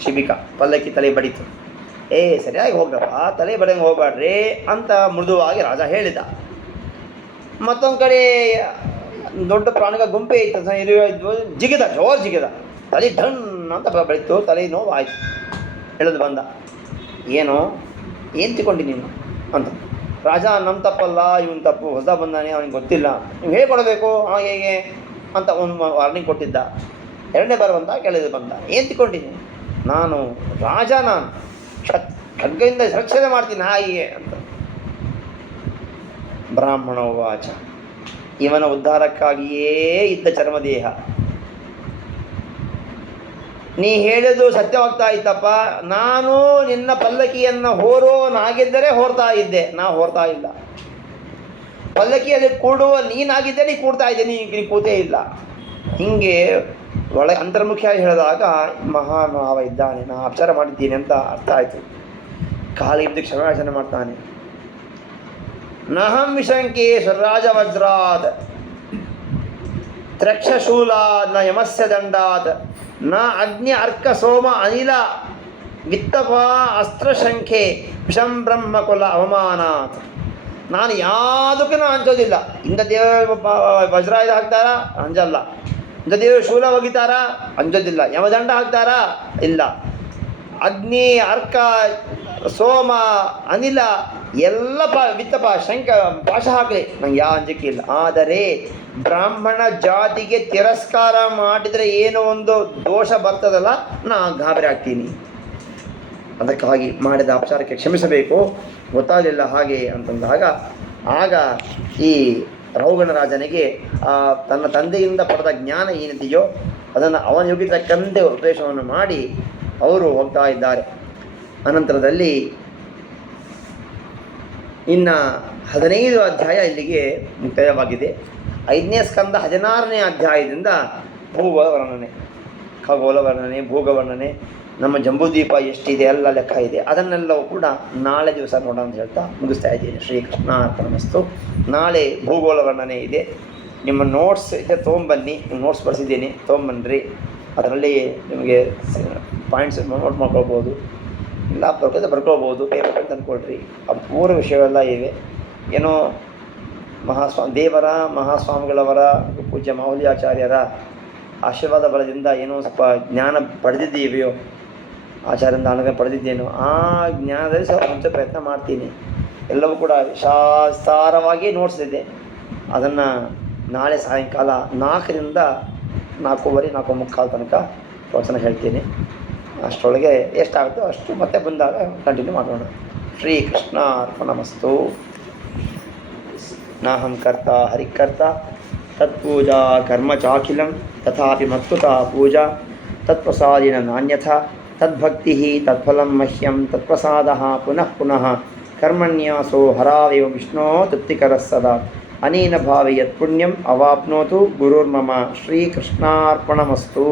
ಶಿಬಿಕ, ಪಲ್ಲಕ್ಕಿ ತಲೆ ಬಡಿತು. ಸರಿಯಾಗಿ ಹೋಗ್ರಪ್ಪ, ತಲೆ ಬಡಿಯಂಗೆ ಹೋಗ್ಬೇಡ್ರಿ ಅಂತ ಮೃದುವಾಗಿ ರಾಜ ಹೇಳಿದ. ಮತ್ತೊಂದು ಕಡೆ ದೊಡ್ಡ ಪ್ರಾಣಿಗ ಗುಂಪೆ ಇತ್ತು, ಇರುವೆ ಇದ್ವು, ಜೋರು ಜಿಗಿದ, ತಲೆ ಢನ್ ಅಂತ ಬೆಳೀತು, ತಲೆ ನೋವು ಆಯಿತು. ಎಳೆದು ಬಂದ, ಏನು ತಿಳ್ಕೊಂಡು ನೀನು ಅಂತ. ರಾಜ, ನಮ್ಮ ತಪ್ಪಲ್ಲ, ಇವನು ತಪ್ಪು, ಹೊಸ ಬಂದಾನೆ, ಅವನಿಗೆ ಗೊತ್ತಿಲ್ಲ, ನೀವು ಹೇಳ್ಕೊಡ್ಬೇಕು ಹೇಗೆ ಅಂತ ಒಂದು ವಾರ್ನಿಂಗ್ ಕೊಟ್ಟಿದ್ದ. ಎರಡನೇ ಬಾರ ಬಂದ, ಕೆಳಗೆ ಬಂದ, ಏನು ತಿಳ್ಕೊಂಡಿನಿ ನಾನು ರಾಜ, ನಾನು ಖಡ್ಗದಿಂದ ರಕ್ಷಣೆ ಮಾಡ್ತೀನಿ ಹಾಗೆ ಅಂತ. ಬ್ರಾಹ್ಮಣ ವಾಚ, ಇವನ ಉದ್ಧಾರಕ್ಕಾಗಿಯೇ ಇದ್ದ ಚರ್ಮದೇಹ. ನೀ ಹೇಳಿದ್ದು ಸತ್ಯವಾಗ್ತಾ ಇತ್ತಪ್ಪ. ನಾನು ನಿನ್ನ ಪಲ್ಲಕ್ಕಿಯನ್ನು ಹೋರೋನಾಗಿದ್ದರೆ ಹೋರ್ತಾ ಇದ್ದೆ, ನಾ ಹೋರ್ತಾ ಇಲ್ಲ. ಪಲ್ಲಕ್ಕಿಯಲ್ಲಿ ಕೂಡುವ ನೀನಾಗಿದ್ದೆ, ನೀ ಕೂಡ್ತಾ ಇದ್ದೆ, ನೀ ಕೂತೇ ಇಲ್ಲ. ಹೀಗೆ ಅಂತರ್ಮುಖಿಯಾಗಿ ಹೇಳಿದಾಗ ಮಹಾನುಭಾವ ಇದ್ದಾನೆ, ನಾ ಅಪಚಾರ ಮಾಡಿದ್ದೀನಿ ಅಂತ ಅರ್ಥ ಆಯಿತು. ಕಾಲಿದ್ದು ಕ್ಷಮಾಚನೆ ಮಾಡ್ತಾನೆ. ನಹಂ ವಿಶಂಕೆ ಸ್ವರಾಜ ವಜ್ರಾತ್ ತ್ರಕ್ಷಶೂಲಾತ್ ನ ಯಮಸ್ಯ ದಂಡಾತ್ ನ ಅಗ್ನಿ ಅರ್ಕ ಸೋಮ ಅನಿಲ ವಿತ್ತಪ ಅಸ್ತ್ರಶಂಖೆ ವಿಷಂ ಬ್ರಹ್ಮಕುಲ ಅವಮಾನಾತ್. ನಾನು ಯಾವುದಕ್ಕೂ ಅಂಜೋದಿಲ್ಲ. ಇಂಥ ದೇವ ವಜ್ರಾಯುಧ ಹಾಕ್ತಾರಾ? ಅಂಜಲ್ಲ. ಇಂಥ ದೇವರು ಶೂಲ ಒಗಿತಾರಾ? ಅಂಜೋದಿಲ್ಲ. ಯಮದಂಡ ಹಾಕ್ತಾರಾ? ಇಲ್ಲ. ಅಗ್ನಿ, ಅರ್ಕ, ಸೋಮ, ಅನಿಲ ಎಲ್ಲ ವಿತ್ತಪ ಶಂಕ ಪಾಶ ಹಾಕಲಿ, ನಂಗೆ ಯಾವ ಅಂಜಿಕೆ ಇಲ್ಲ. ಆದರೆ ಬ್ರಾಹ್ಮಣ ಜಾತಿಗೆ ತಿರಸ್ಕಾರ ಮಾಡಿದರೆ ಏನೋ ಒಂದು ದೋಷ ಬರ್ತದಲ್ಲ, ನಾ ಗಾಬರಿ ಆಗ್ತೀನಿ. ಅದಕ್ಕಾಗಿ ಮಾಡಿದ ಅಪಚಾರಕ್ಕೆ ಕ್ಷಮಿಸಬೇಕು, ಗೊತ್ತಾಗಲಿಲ್ಲ ಹಾಗೆ ಅಂತಂದಾಗ ಆಗ ಈ ರಹುಗಣ ರಾಜನಿಗೆ ತನ್ನ ತಂದೆಯಿಂದ ಪಡೆದ ಜ್ಞಾನ ಏನಿದೆಯೋ ಅದನ್ನು ಅವನ ಯೋಗ್ಯ ತಕ್ಕಂತೆ ಉಪದೇಶವನ್ನು ಮಾಡಿ ಅವರು ಹೋಗ್ತಾ ಇದ್ದಾರೆ. ಅನಂತರದಲ್ಲಿ ಇನ್ನು 15 ಅಧ್ಯಾಯ ಇಲ್ಲಿಗೆ ಮುಕ್ತಾಯವಾಗಿದೆ. 5ನೇ ಸ್ಕಂದ 16ನೇ ಅಧ್ಯಾಯದಿಂದ ಭೂಗೋಳ ವರ್ಣನೆ, ಖಗೋಳ ವರ್ಣನೆ, ಭೂಗ ವರ್ಣನೆ, ನಮ್ಮ ಜಂಬೂದ್ವೀಪ ಎಷ್ಟಿದೆ ಎಲ್ಲ ಲೆಕ್ಕ ಇದೆ. ಅದನ್ನೆಲ್ಲವೂ ಕೂಡ ನಾಳೆ ದಿವಸ ನೋಡೋಣ ಅಂತ ಹೇಳ್ತಾ ಮುಗಿಸ್ತಾ ಇದ್ದೀನಿ. ಶ್ರೀಕೃಷ್ಣ ಅರ್ಪಣಮಸ್ತು. ನಾಳೆ ಭೂಗೋಳ ವರ್ಣನೆ ಇದೆ. ನಿಮ್ಮ ನೋಟ್ಸ್ ಇದೆ, ತೊಗೊಂಬನ್ನಿ. ನಿಮ್ಮ ನೋಟ್ಸ್ ಬಳಸಿದ್ದೀನಿ, ತೊಗೊಂಬನ್ನಿರಿ. ಅದರಲ್ಲಿ ನಿಮಗೆ ಪಾಯಿಂಟ್ಸ್ ನೋಟ್ ಮಾಡ್ಕೊಳ್ಬೋದು. ಇಲ್ಲ ಬರ್ಕೋದ್ರೆ ಬರ್ಕೋಬೋದು, ಕೈ ಬರ್ಕೊಂಡು ಅಂದ್ಕೊಳ್ರಿ. ಅಪೂರ್ವ ವಿಷಯವೆಲ್ಲ ಇವೆ. ಏನೋ ದೇವರ ಮಹಾಸ್ವಾಮಿಗಳವರ ಪೂಜ್ಯ ಮಾಹುಲಿಯಾಚಾರ್ಯರ ಆಶೀರ್ವಾದ ಬಲದಿಂದ ಏನೋ ಸ್ವಲ್ಪ ಜ್ಞಾನ ಪಡೆದಿದ್ದೀವಿಯೋ, ಆಚಾರ್ಯರಿಂದ ಅನುಗ್ರಹ ಪಡೆದಿದ್ದೇನೋ, ಆ ಜ್ಞಾನದಲ್ಲಿ ಸ್ವಲ್ಪ ಮುಂಚೆ ಪ್ರಯತ್ನ ಮಾಡ್ತೀನಿ. ಎಲ್ಲವೂ ಕೂಡ ವಿಸ್ತಾರವಾಗಿ ನೋಟ್ಸಿದೆ. ಅದನ್ನು ನಾಳೆ ಸಾಯಂಕಾಲ 4ರಿಂದ 4:15, 4:45 ತನಕ ಪ್ರವಚನ ಹೇಳ್ತೀನಿ. ಅಷ್ಟರೊಳಗೆ ಎಷ್ಟಾಗುತ್ತೋ ಅಷ್ಟು ಮತ್ತೆ ಬಂದಾಗ ಕಂಟಿನ್ಯೂ ಮಾಡೋಣ. ಶ್ರೀಕೃಷ್ಣ ಅರ್ಪಣಮಸ್ತು. ನಾಹಂ ಕರ್ತ ಹರಿಕರ್ತ ತತ್ಪೂಜಾ ಕರ್ಮ ಚಾಖಿಲಂ ತಥಾಪಿ ಮತ್ಕೃತಾ ಪೂಜಾ ತತ್ಪ್ರಸಾದಿನ ನಾನ್ಯಥಾ ತದ್ಭಕ್ತಿ ತತ್ಫಲಂ ಮಹ್ಯಂ ತತ್ಪ್ರಸಾದಃ ಪುನಃ ಪುನಃ ಕರ್ಮಣ್ಯಾಸೋ ಹರಾವೇವ ವಿಷ್ಣೋ ತೃಪ್ತಿಕರಃ ಸದಾ ಅನೇನ ಭಾವೆ ಯತ್ ಪುಣ್ಯಂ ಅವಾಪ್ನೋತು ಗುರುರ್ಮಮ. ಶ್ರೀಕೃಷ್ಣಾರ್ಪಣಮಸ್ತು.